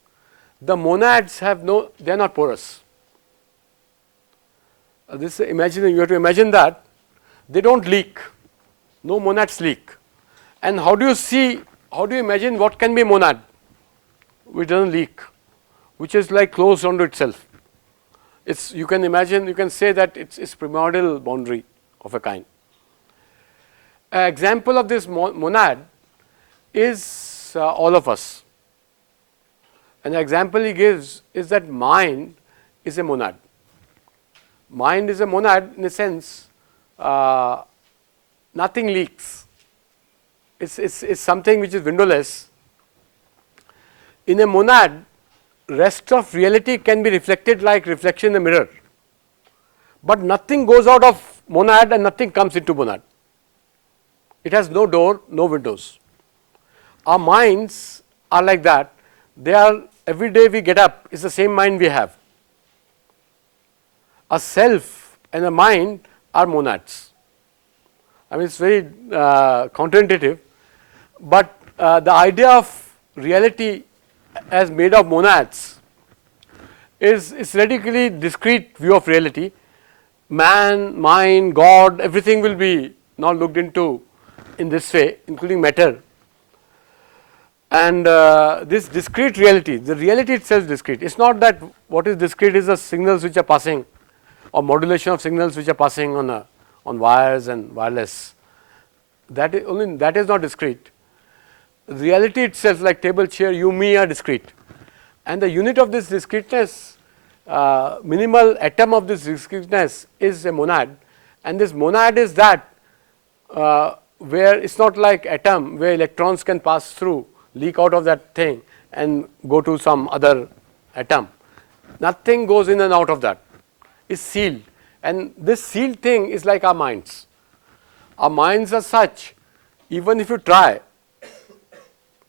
the monads have no, they are not porous. this imagine, you have to imagine that they don't leak, no monads leak. And how do you see, how do you imagine what can be monad which doesn't leak, which is like closed onto itself? It's, you can imagine, you can say that it's primordial boundary of a kind. An example of this monad is all of us. An example he gives is that mind is a monad. Mind is a monad in a sense, nothing leaks. It's something which is windowless. In a monad, rest of reality can be reflected like reflection in a mirror, but nothing goes out of monad and nothing comes into monad. It has no door, no windows. Our minds are like that. They are, every day we get up, it's the same mind we have. A self and a mind are monads. I mean, it's very counterintuitive, but the idea of reality as made of monads is radically discrete view of reality. Man, mind, God, everything will be now looked into in this way, including matter. And this discrete reality, the reality itself is discrete. It's not that what is discrete is the signals which are passing, or modulation of signals which are passing on wires and wireless. That is only, that is not discrete. Reality itself, like table, chair, you, me, are discrete. And the unit of this discreteness, minimal atom of this discreteness is a monad, and this monad is that where it's not like atom where electrons can pass through, leak out of that thing and go to some other atom. Nothing goes in and out of that. It's sealed, and this sealed thing is like our minds. Our minds are such, even if you try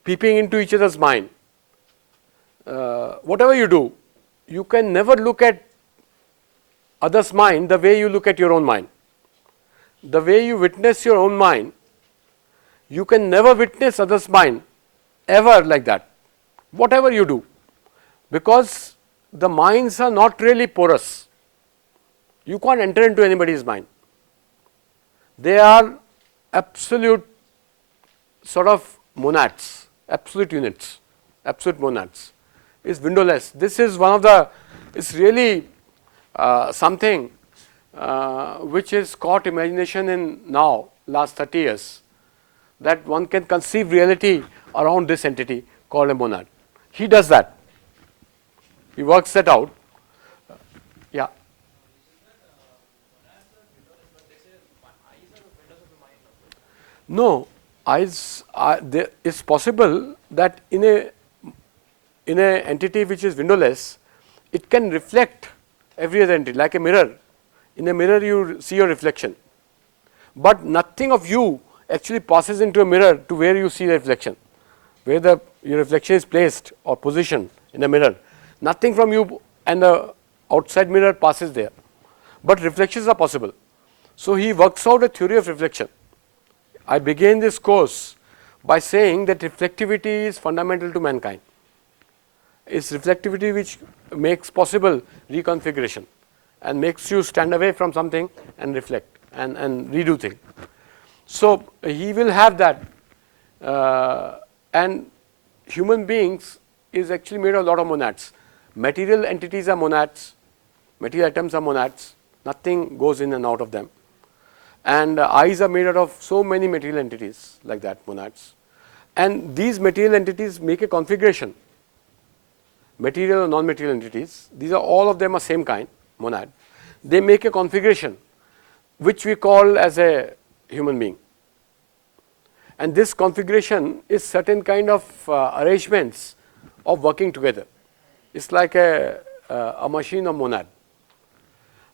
peeping into each other's mind, whatever you do, you can never look at others' mind the way you look at your own mind. The way you witness your own mind, you can never witness others' mind ever like that, whatever you do, because the minds are not really porous. You can't enter into anybody's mind. They are absolute sort of monads, absolute units, absolute monads. It's windowless. This is one of the, it's really something which is caught imagination in now, last 30 years, that one can conceive reality around this entity called a monad. He does that. He works that out. Yeah. No, eyes are there. It's possible that in a entity which is windowless, it can reflect every other entity like a mirror. In a mirror you see your reflection, but nothing of you actually passes into a mirror to where you see the reflection, where your reflection is placed or positioned in the mirror. Nothing from you and the outside mirror passes there, but reflections are possible. So he works out a theory of reflection. I began this course by saying that reflectivity is fundamental to mankind. It's reflectivity which makes possible reconfiguration and makes you stand away from something and reflect and redo things. So he will have that, and human beings is actually made of a lot of monads. Material entities are monads, material atoms are monads, nothing goes in and out of them. And eyes are made out of so many material entities like that, monads. And these material entities make a configuration, material or non-material entities, these are all of them are same kind, monad. They make a configuration which we call as a human being. And this configuration is certain kind of arrangements of working together. It's like a machine of monad.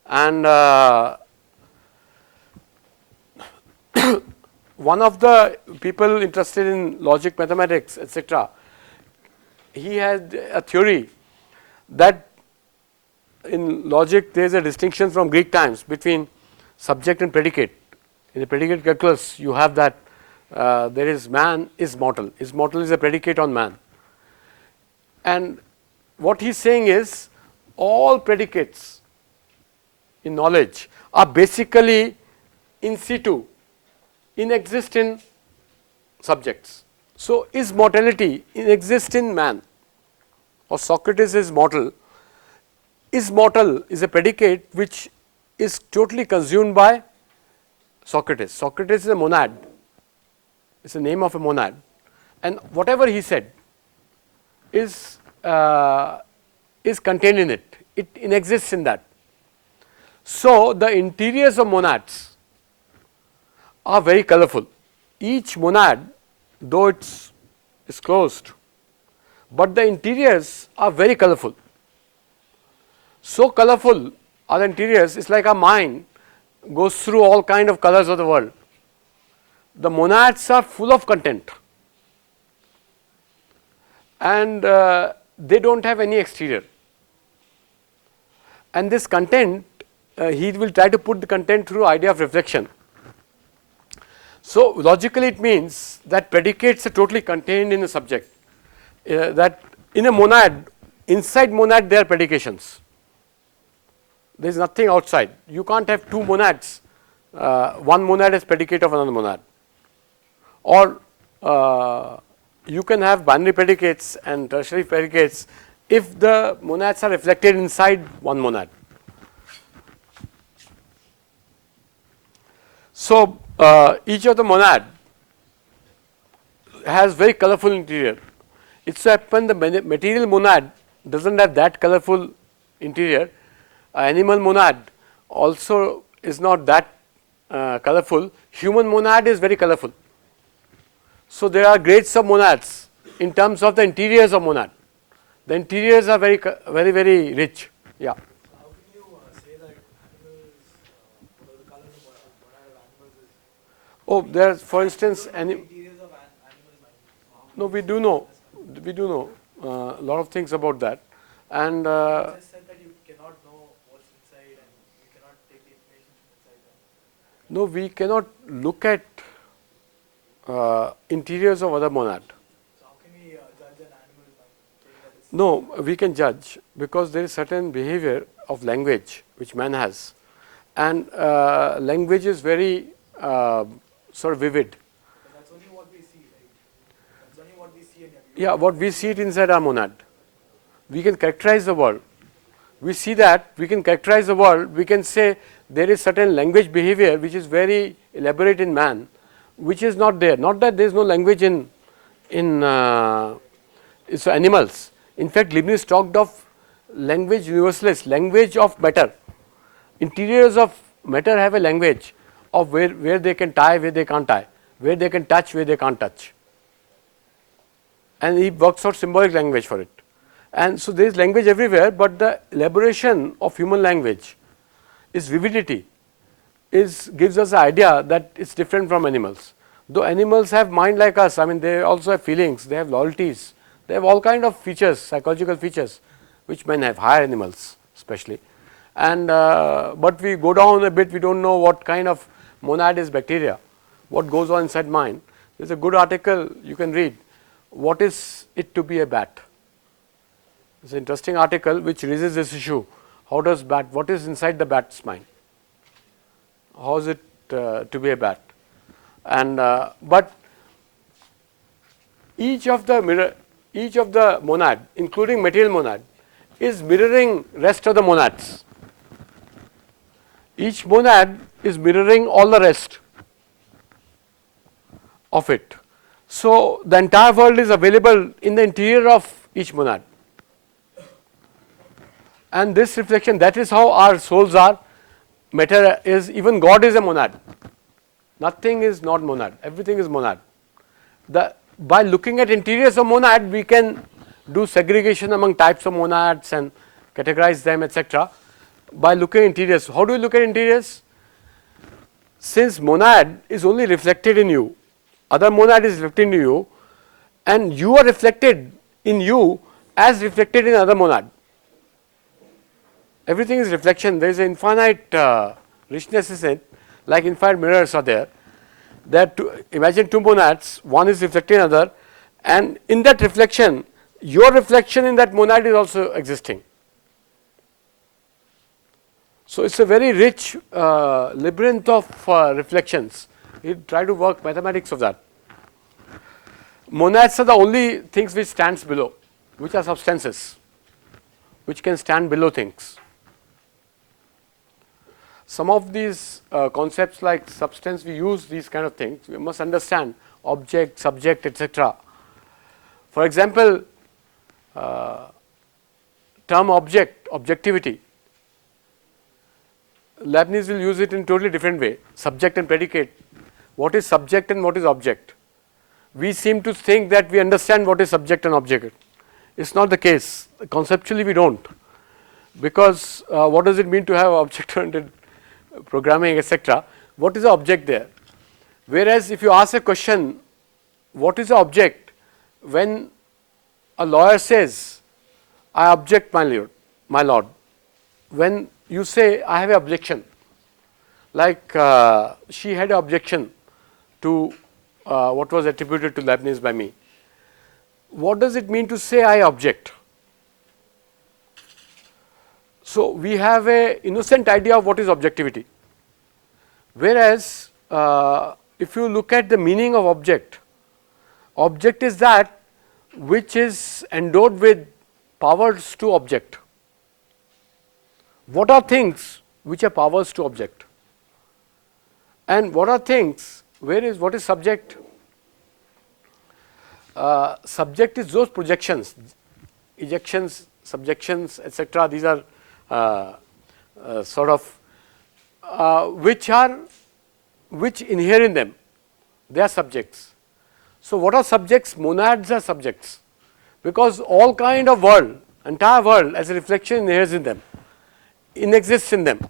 And one of the people interested in logic, mathematics, etc., he had a theory that in logic there is a distinction from Greek times between subject and predicate. In the predicate calculus you have that there is man is mortal is a predicate on man. And what he is saying is all predicates in knowledge are basically in situ, exist in subjects. So, is mortality exist in man, or Socrates is mortal? Is mortal is a predicate which is totally consumed by Socrates. Socrates is a monad, it is the name of a monad, and whatever he said is contained in it, it exists in that. So, the interiors of monads are very colorful. Each monad, though it is closed, but the interiors are very colorful. So colorful are the interiors, it's like our mind goes through all kind of colors of the world. The monads are full of content, and they do not have any exterior. And this content, he will try to put the content through idea of reflection. So logically it means that predicates are totally contained in a subject, that in a monad, inside monad there are predications, there is nothing outside. You can't have two monads, one monad is predicate of another monad, or you can have binary predicates and tertiary predicates if the monads are reflected inside one monad. So each of the monad has very colorful interior. It so happens the material monad does not have that colorful interior. Animal monad also is not that colorful. Human monad is very colorful. So there are grades of monads in terms of the interiors of monad. The interiors are very very rich. Yeah. How can you say that animals, what are the colors of monad of animals is? Oh, there are, for instance, Interiors of animals. no, we do know a lot of things about that, and You just said that you cannot know what's inside and you cannot take the information from inside them. no, we cannot look at interiors of other monad. So how can we judge an animal by saying that it's No, we can judge because there is certain behavior of language which man has, and language is very sort of vivid. but that's only what we see, right? That's only what we see in every Yeah, what we see it inside our monad. We can characterize the world. We see that, we can characterize the world, we can say there is certain language behavior which is very elaborate in man, which is not there. Not that there is no language in animals. In fact, Leibniz talked of language universalist, language of matter. Interiors of matter have a language of where they can tie, where they can't tie, where they can touch, where they can't touch. And he works out symbolic language for it. And so there is language everywhere, but the elaboration of human language is vividity, gives us an idea that it's different from animals. Though animals have mind like us, I mean they also have feelings, they have loyalties, they have all kind of features, psychological features, which men have, higher animals especially. And but we go down a bit, we don't know what kind of monad is bacteria, what goes on inside mind. There's a good article you can read, what is it to be a bat? It's an interesting article which raises this issue. How does bat, what is inside the bat's mind? How is it to be a bat? And but each of the monad, including material monad, is mirroring rest of the monads. Each monad is mirroring all the rest of it. So the entire world is available in the interior of each monad. And this reflection, that is how our souls are. Matter is, even God is a monad. Nothing is not monad, everything is monad. By looking at interiors of monad, we can do segregation among types of monads and categorize them, etc. By looking at interiors. How do we look at interiors? Since monad is only reflected in you, other monad is reflected in you, and you are reflected in you as reflected in other monad. Everything is reflection, there is an infinite richness in it, like infinite mirrors are there. Imagine two monads, one is reflecting another, and in that reflection, your reflection in that monad is also existing. So, it is a very rich labyrinth of reflections. You try to work mathematics of that. Monads are the only things which stands below, which are substances, which can stand below things. Some of these concepts like substance, we use these kind of things. We must understand object, subject, etc. For example, term object, objectivity. Leibniz will use it in totally different way, subject and predicate. What is subject and what is object? We seem to think that we understand what is subject and object. It is not the case. Conceptually we do not, because what does it mean to have object oriented programming, etc. What is the object there? Whereas if you ask a question, what is the object, when a lawyer says, I object, my lord, when you say I have an objection, like she had an objection to what was attributed to Leibniz by me. What does it mean to say I object? So, we have a innocent idea of what is objectivity, whereas if you look at the meaning of object, object is that which is endowed with powers to object. What are things which are powers to object? And what are things, what is subject? Subject is those projections, ejections, subjections, etc. These are sort of which inhere in them, they are subjects. So, what are subjects? Monads are subjects, because all kind of world, entire world as a reflection inheres in them, exists in them.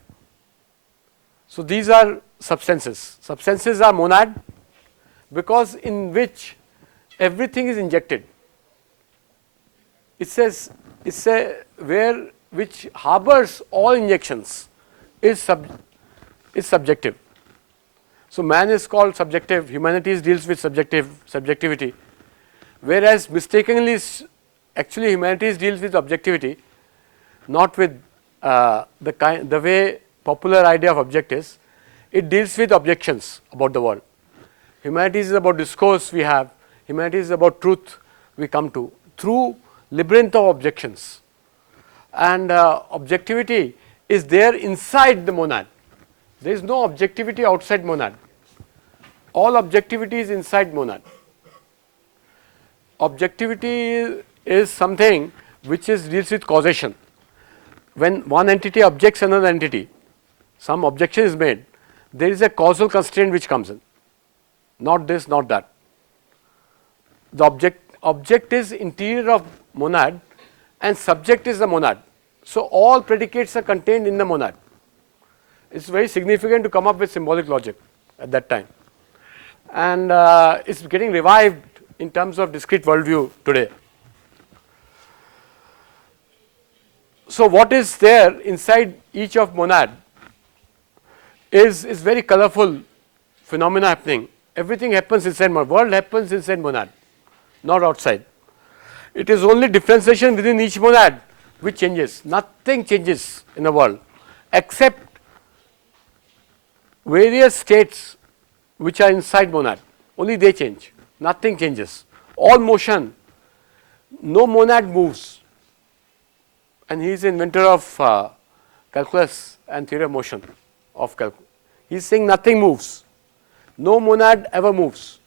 So, these are substances. Substances are monad, because in which everything is injected. It says it's a where which harbors all injections is subjective. So, man is called subjective, humanities deals with subjectivity, whereas mistakenly actually humanities deals with objectivity, not with the way popular idea of object is. It deals with objections about the world. Humanities is about discourse we have, humanities is about truth we come to through labyrinth of objections, and objectivity is there inside the monad. There is no objectivity outside monad. All objectivity is inside monad. Objectivity is something which deals with causation. When one entity objects another entity, some objection is made, there is a causal constraint which comes in, not this, not that. The object is interior of monad and subject is the monad. So, all predicates are contained in the monad. It is very significant to come up with symbolic logic at that time, and it is getting revived in terms of discrete worldview today. So, what is there inside each of monad is very colorful phenomena happening. Everything happens inside monad, world happens inside monad, not outside. It is only differentiation within each monad which changes. Nothing changes in the world except various states which are inside monad, only they change, nothing changes. All motion, no monad moves, and he is the inventor of calculus and theory of motion of calculus. He is saying nothing moves, no monad ever moves.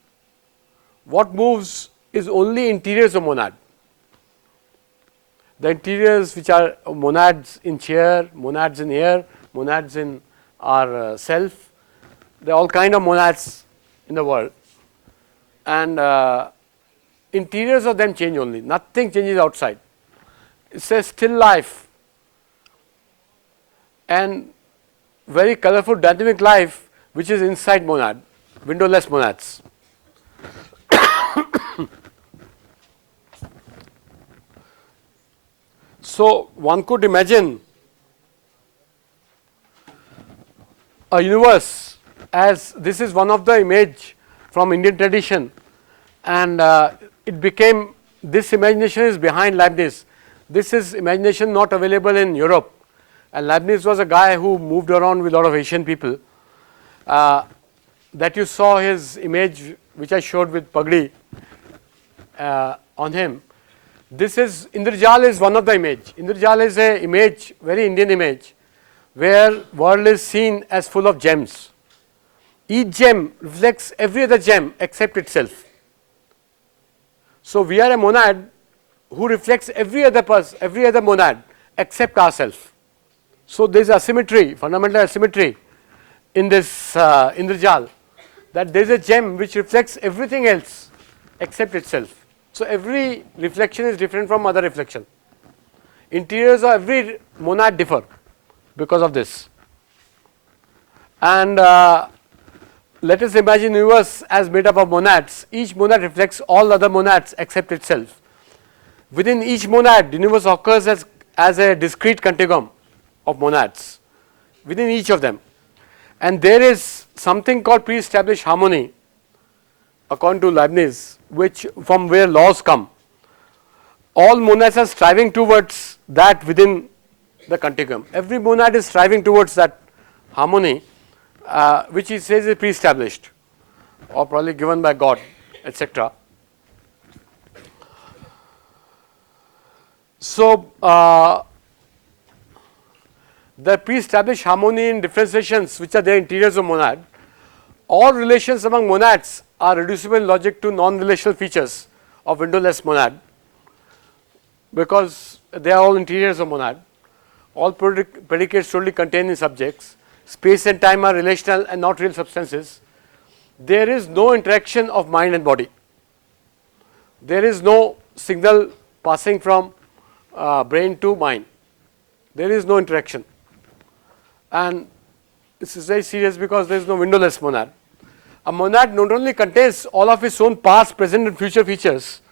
What moves is only interiors of monad. The interiors which are monads in chair, monads in air, monads in our self, there are all kind of monads in the world, and interiors of them change only, nothing changes outside. It is a still life and very colorful dynamic life which is inside monad, windowless monads. So, one could imagine a universe as this is one of the image from Indian tradition, and it became, this imagination is behind Leibniz. This is imagination not available in Europe. And Leibniz was a guy who moved around with a lot of Asian people. That you saw his image, which I showed with pagdi on him. This is Indrajal is one of the image. Indrajal is a image, very Indian image, where world is seen as full of gems. Each gem reflects every other gem except itself. So we are a monad who reflects every other monad except ourselves. So there is asymmetry, fundamental asymmetry in this Indrajal, that there is a gem which reflects everything else except itself. So every reflection is different from other reflection. Interiors of every monad differ because of this. And let us imagine universe as made up of monads. Each monad reflects all other monads except itself. Within each monad, universe occurs as a discrete continuum of monads within each of them. And there is something called pre-established harmony, according to Leibniz, which from where laws come. All monads are striving towards that within the continuum. Every monad is striving towards that harmony, which he says is pre-established or probably given by God, etc. So the pre-established harmony in differentiations which are there interiors of monad, all relations among monads are reducible in logic to non-relational features of windowless monad, because they are all interiors of monad. All predicates totally contained in subjects. Space and time are relational and not real substances. There is no interaction of mind and body. There is no signal passing from brain to mind. There is no interaction. And this is very serious because there is no windowless monad. A monad not only contains all of its own past, present and future features,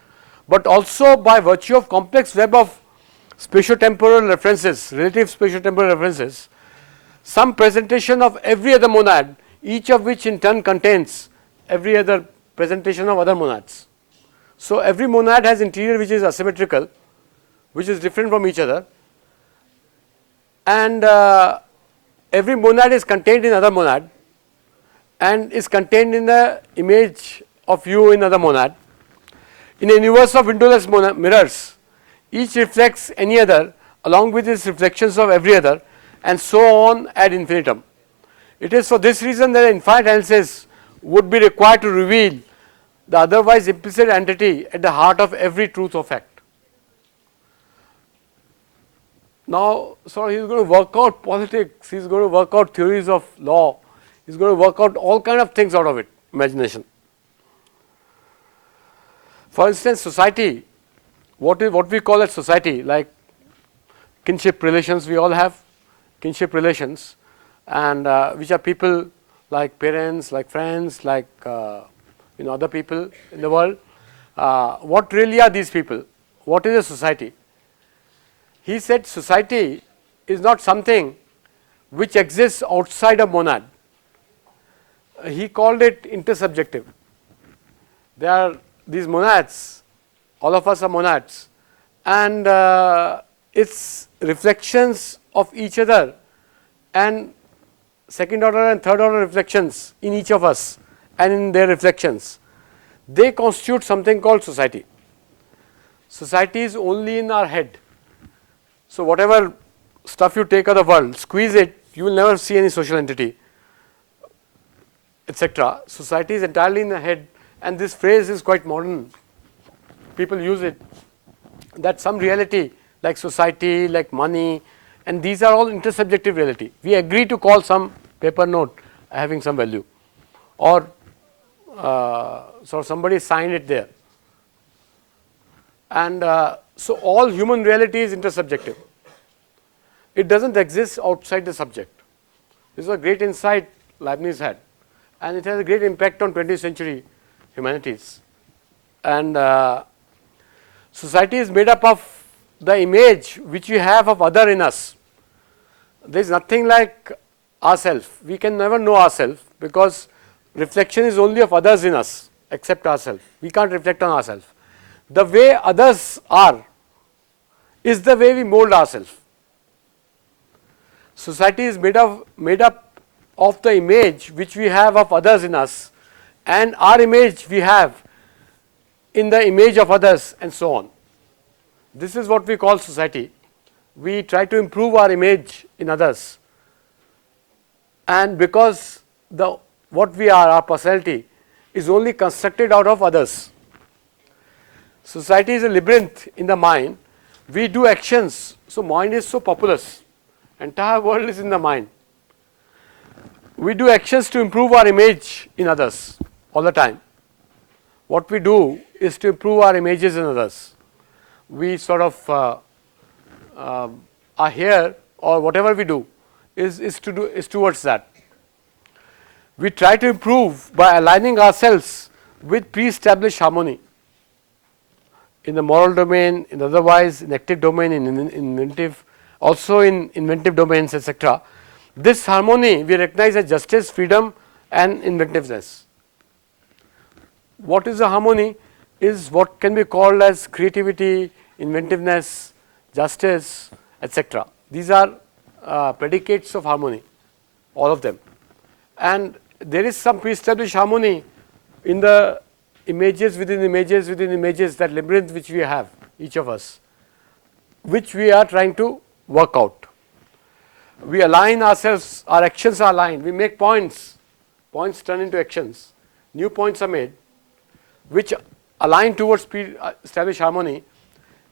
but also by virtue of complex web of spatiotemporal references, relative spatiotemporal references, some presentation of every other monad, each of which in turn contains every other presentation of other monads. So every monad has interior which is asymmetrical, which is different from each other, and every monad is contained in other monad and is contained in the image of you in other monad. In a universe of windowless mirrors, each reflects any other along with its reflections of every other, and so on ad infinitum. It is for this reason that infinite analysis would be required to reveal the otherwise implicit entity at the heart of every truth or fact. Now, so he is going to work out politics, he is going to work out theories of law, he is going to work out all kind of things out of it, imagination. For instance, society, what we call as society, like kinship relations, we all have kinship relations, and which are people like parents, like friends, like other people in the world. What really are these people? What is a society? He said society is not something which exists outside a monad. He called it intersubjective. There are these monads, all of us are monads, and its reflections of each other and second order and third order reflections in each of us and in their reflections, they constitute something called society. Society is only in our head. So whatever stuff you take of the world, squeeze it, you will never see any social entity, etc. Society is entirely in the head, and this phrase is quite modern. People use it, that some reality like society, like money, and these are all intersubjective reality. We agree to call some paper note having some value, or so somebody signed it there. And so all human reality is intersubjective. It does not exist outside the subject. This is a great insight Leibniz had, and it has a great impact on 20th century humanities. And society is made up of the image which we have of other in us. There is nothing like ourself. We can never know ourselves because reflection is only of others in us except ourselves. We can't reflect on ourselves. The way others are is the way we mold ourselves. Society is made up of the image which we have of others in us, and our image we have in the image of others, and so on. This is what we call society. We try to improve our image in others, and because what we are, our personality, is only constructed out of others. Society is a labyrinth in the mind. We do actions, so mind is so populous. Entire world is in the mind. We do actions to improve our image in others all the time. What we do is to improve our images in others. We sort of are here, or whatever we do is towards that. We try to improve by aligning ourselves with pre-established harmony in the moral domain, in otherwise in active domain, in inventive, also in inventive domains, etc. This harmony we recognize as justice, freedom, and inventiveness. What is the harmony is what can be called as creativity, inventiveness, justice, etc. These are predicates of harmony, all of them. And there is some pre-established harmony in the images within images within images, that labyrinth which we have, each of us, which we are trying to work out. We align ourselves, our actions are aligned, we make points, points turn into actions, new points are made which align towards pre-established harmony.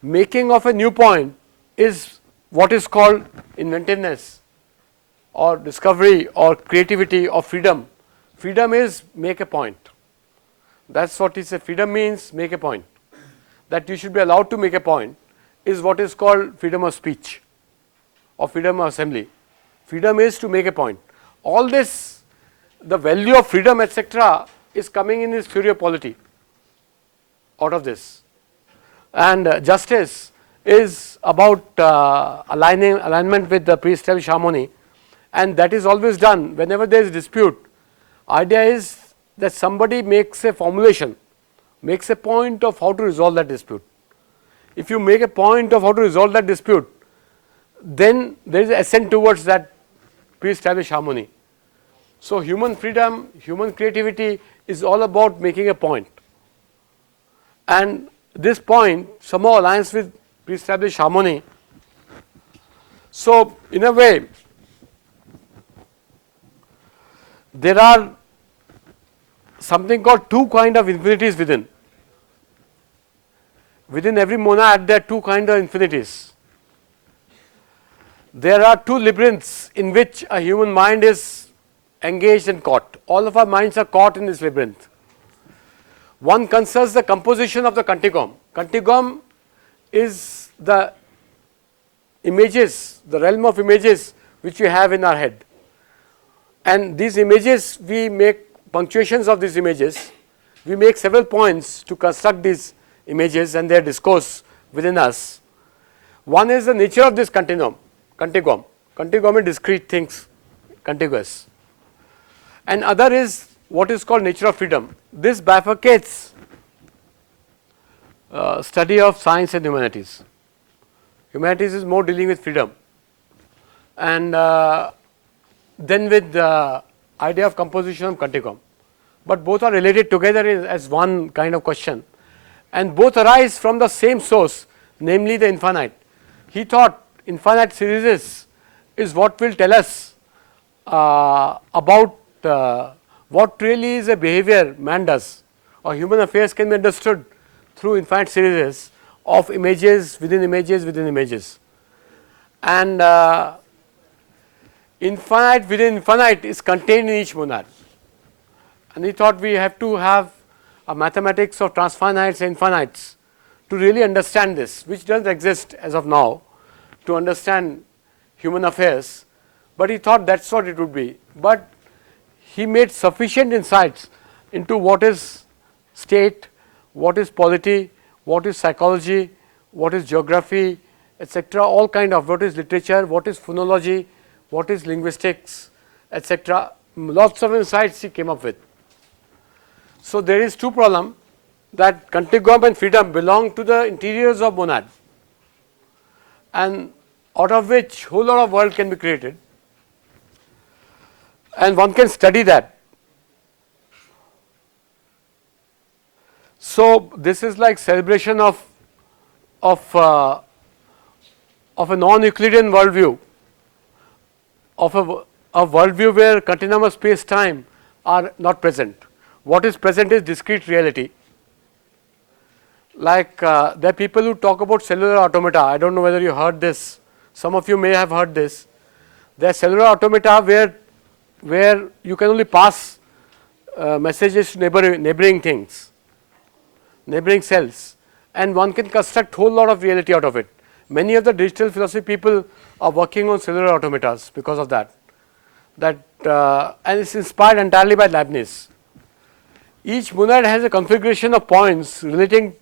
Making of a new point is what is called inventiveness or discovery or creativity or freedom. Freedom is make a point. That's what is a freedom means, make a point. That you should be allowed to make a point is what is called freedom of speech or freedom of assembly. Freedom is to make a point. All this, the value of freedom, etc., is coming in this theory of polity out of this. And justice is about alignment with the pre-established harmony, and that is always done whenever there is dispute. Idea is that somebody makes a formulation, makes a point of how to resolve that dispute. If you make a point of how to resolve that dispute, then there is ascent towards that pre-established harmony. So human freedom, human creativity is all about making a point, and this point somehow aligns with pre-established harmony. So in a way, there are something called two kind of infinities within. Within every monad there are two kind of infinities. There are two labyrinths in which a human mind is engaged and caught. All of our minds are caught in this labyrinth. One concerns the composition of the continuum. Continuum is the images, the realm of images which we have in our head. And these images, we make punctuations of these images. We make several points to construct these images and their discourse within us. One is the nature of this continuum. Continuum is discrete things, contiguous. And other is what is called nature of freedom. This bifurcates study of science and humanities. Humanities is more dealing with freedom, and then with the idea of composition of continuum. But both are related together as one kind of question, and both arise from the same source, namely the infinite. He thought infinite series is what will tell us about what really is a behavior man does, or human affairs can be understood through infinite series of images within images within images. And infinite within infinite is contained in each monad. And he thought we have to have a mathematics of transfinites and infinites to really understand this, which doesn't exist as of now, to understand human affairs, but he thought that's what it would be. But he made sufficient insights into what is state, what is polity, what is psychology, what is geography, etc., all kind of, what is literature, what is phonology, what is linguistics, etc. Lots of insights he came up with. So there is two problem, that continuum and freedom belong to the interiors of monad, and out of which whole lot of world can be created. and one can study that. So this is like celebration of a non-Euclidean worldview, of a worldview where continuum of space-time are not present. What is present is discrete reality. Like there are people who talk about cellular automata. I don't know whether you heard this. Some of you may have heard this. There are cellular automata where you can only pass messages to neighboring things, neighboring cells, and one can construct whole lot of reality out of it. Many of the digital philosophy people are working on cellular automatas because of that. And it's inspired entirely by Leibniz. Each monad has a configuration of points relating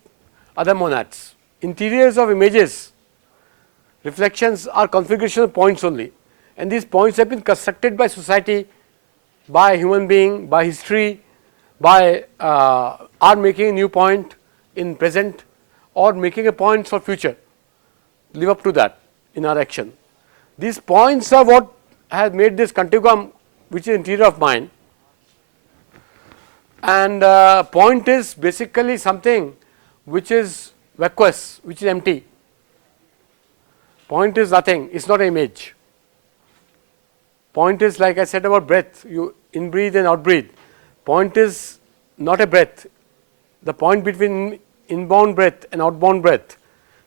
other monads. Interiors of images, reflections are configuration of points only, and these points have been constructed by society, by human being, by history, by are making a new point in present or making a point for future. Live up to that in our action. These points are what has made this continuum, which is interior of mind. And point is basically something which is vacuous, which is empty. Point is nothing, it's not an image. Point is, like I said about breath, you in breathe and out breathe. Point is not a breath. The point between inbound breath and outbound breath,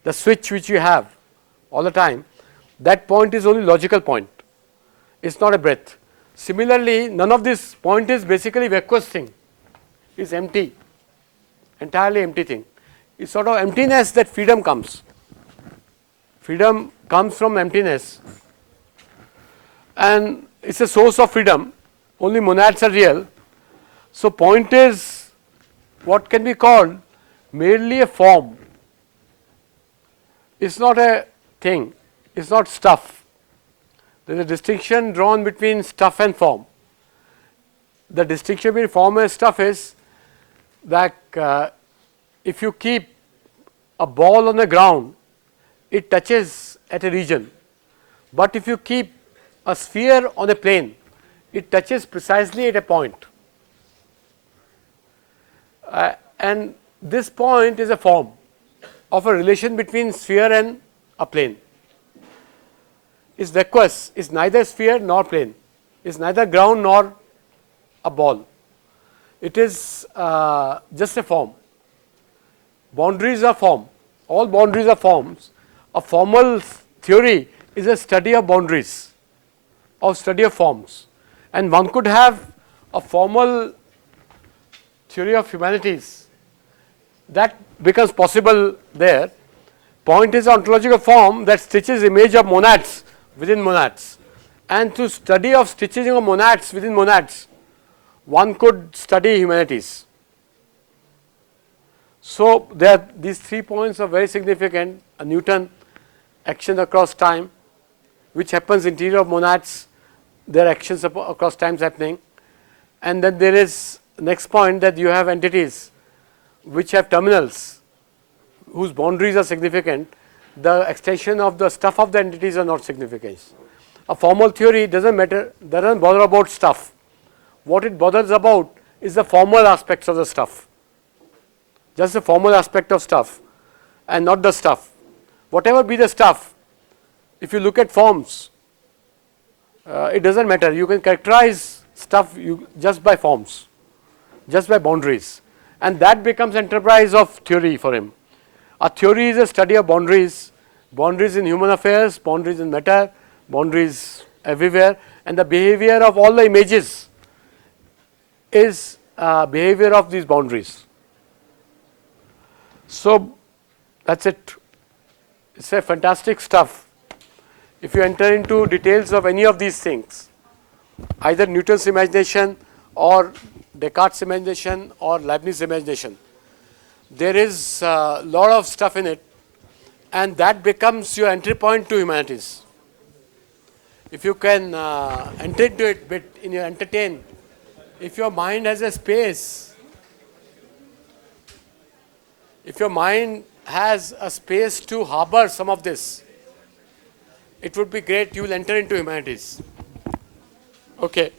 the switch which you have all the time, that point is only logical point. It's not a breath. Similarly, none of this point is basically vacuous thing. It's empty, entirely empty thing. It's sort of emptiness that freedom comes. Freedom comes from emptiness, and it's a source of freedom. Only monads are real. So point is what can be called merely a form. It's not a thing, it's not stuff. There is a distinction drawn between stuff and form. The distinction between form and stuff is that if you keep a ball on the ground, it touches at a region, but if you keep a sphere on a plane, it touches precisely at a point. And this point is a form of a relation between sphere and a plane. Is vacuous, is neither sphere nor plane, is neither ground nor a ball. It is just a form. Boundaries are form. All boundaries are forms. A formal theory is a study of boundaries, or study of forms. And one could have a formal theory of humanities that becomes possible there. Point is ontological form that stitches image of monads within monads, and through study of stitching of monads within monads, one could study humanities. So there these 3 points are very significant. A Newton action across time, which happens interior of monads, their actions across times happening, and then there is next point that you have entities which have terminals whose boundaries are significant. The extension of the stuff of the entities are not significant. A formal theory doesn't matter, doesn't bother about stuff. What it bothers about is the formal aspects of the stuff, just the formal aspect of stuff and not the stuff. Whatever be the stuff, if you look at forms, it doesn't matter. You can characterize stuff just by forms, just by boundaries, and that becomes enterprise of theory for him. A theory is a study of boundaries, boundaries in human affairs, boundaries in matter, boundaries everywhere, and the behavior of all the images is behavior of these boundaries. So that's it. It's a fantastic stuff. If you enter into details of any of these things, either Newton's imagination or Descartes' imagination or Leibniz's imagination, there is a lot of stuff in it, and that becomes your entry point to humanities. If you can enter into it bit in your entertain, if your mind has a space, if your mind has a space to harbor some of this, it would be great. You will enter into humanities. Okay.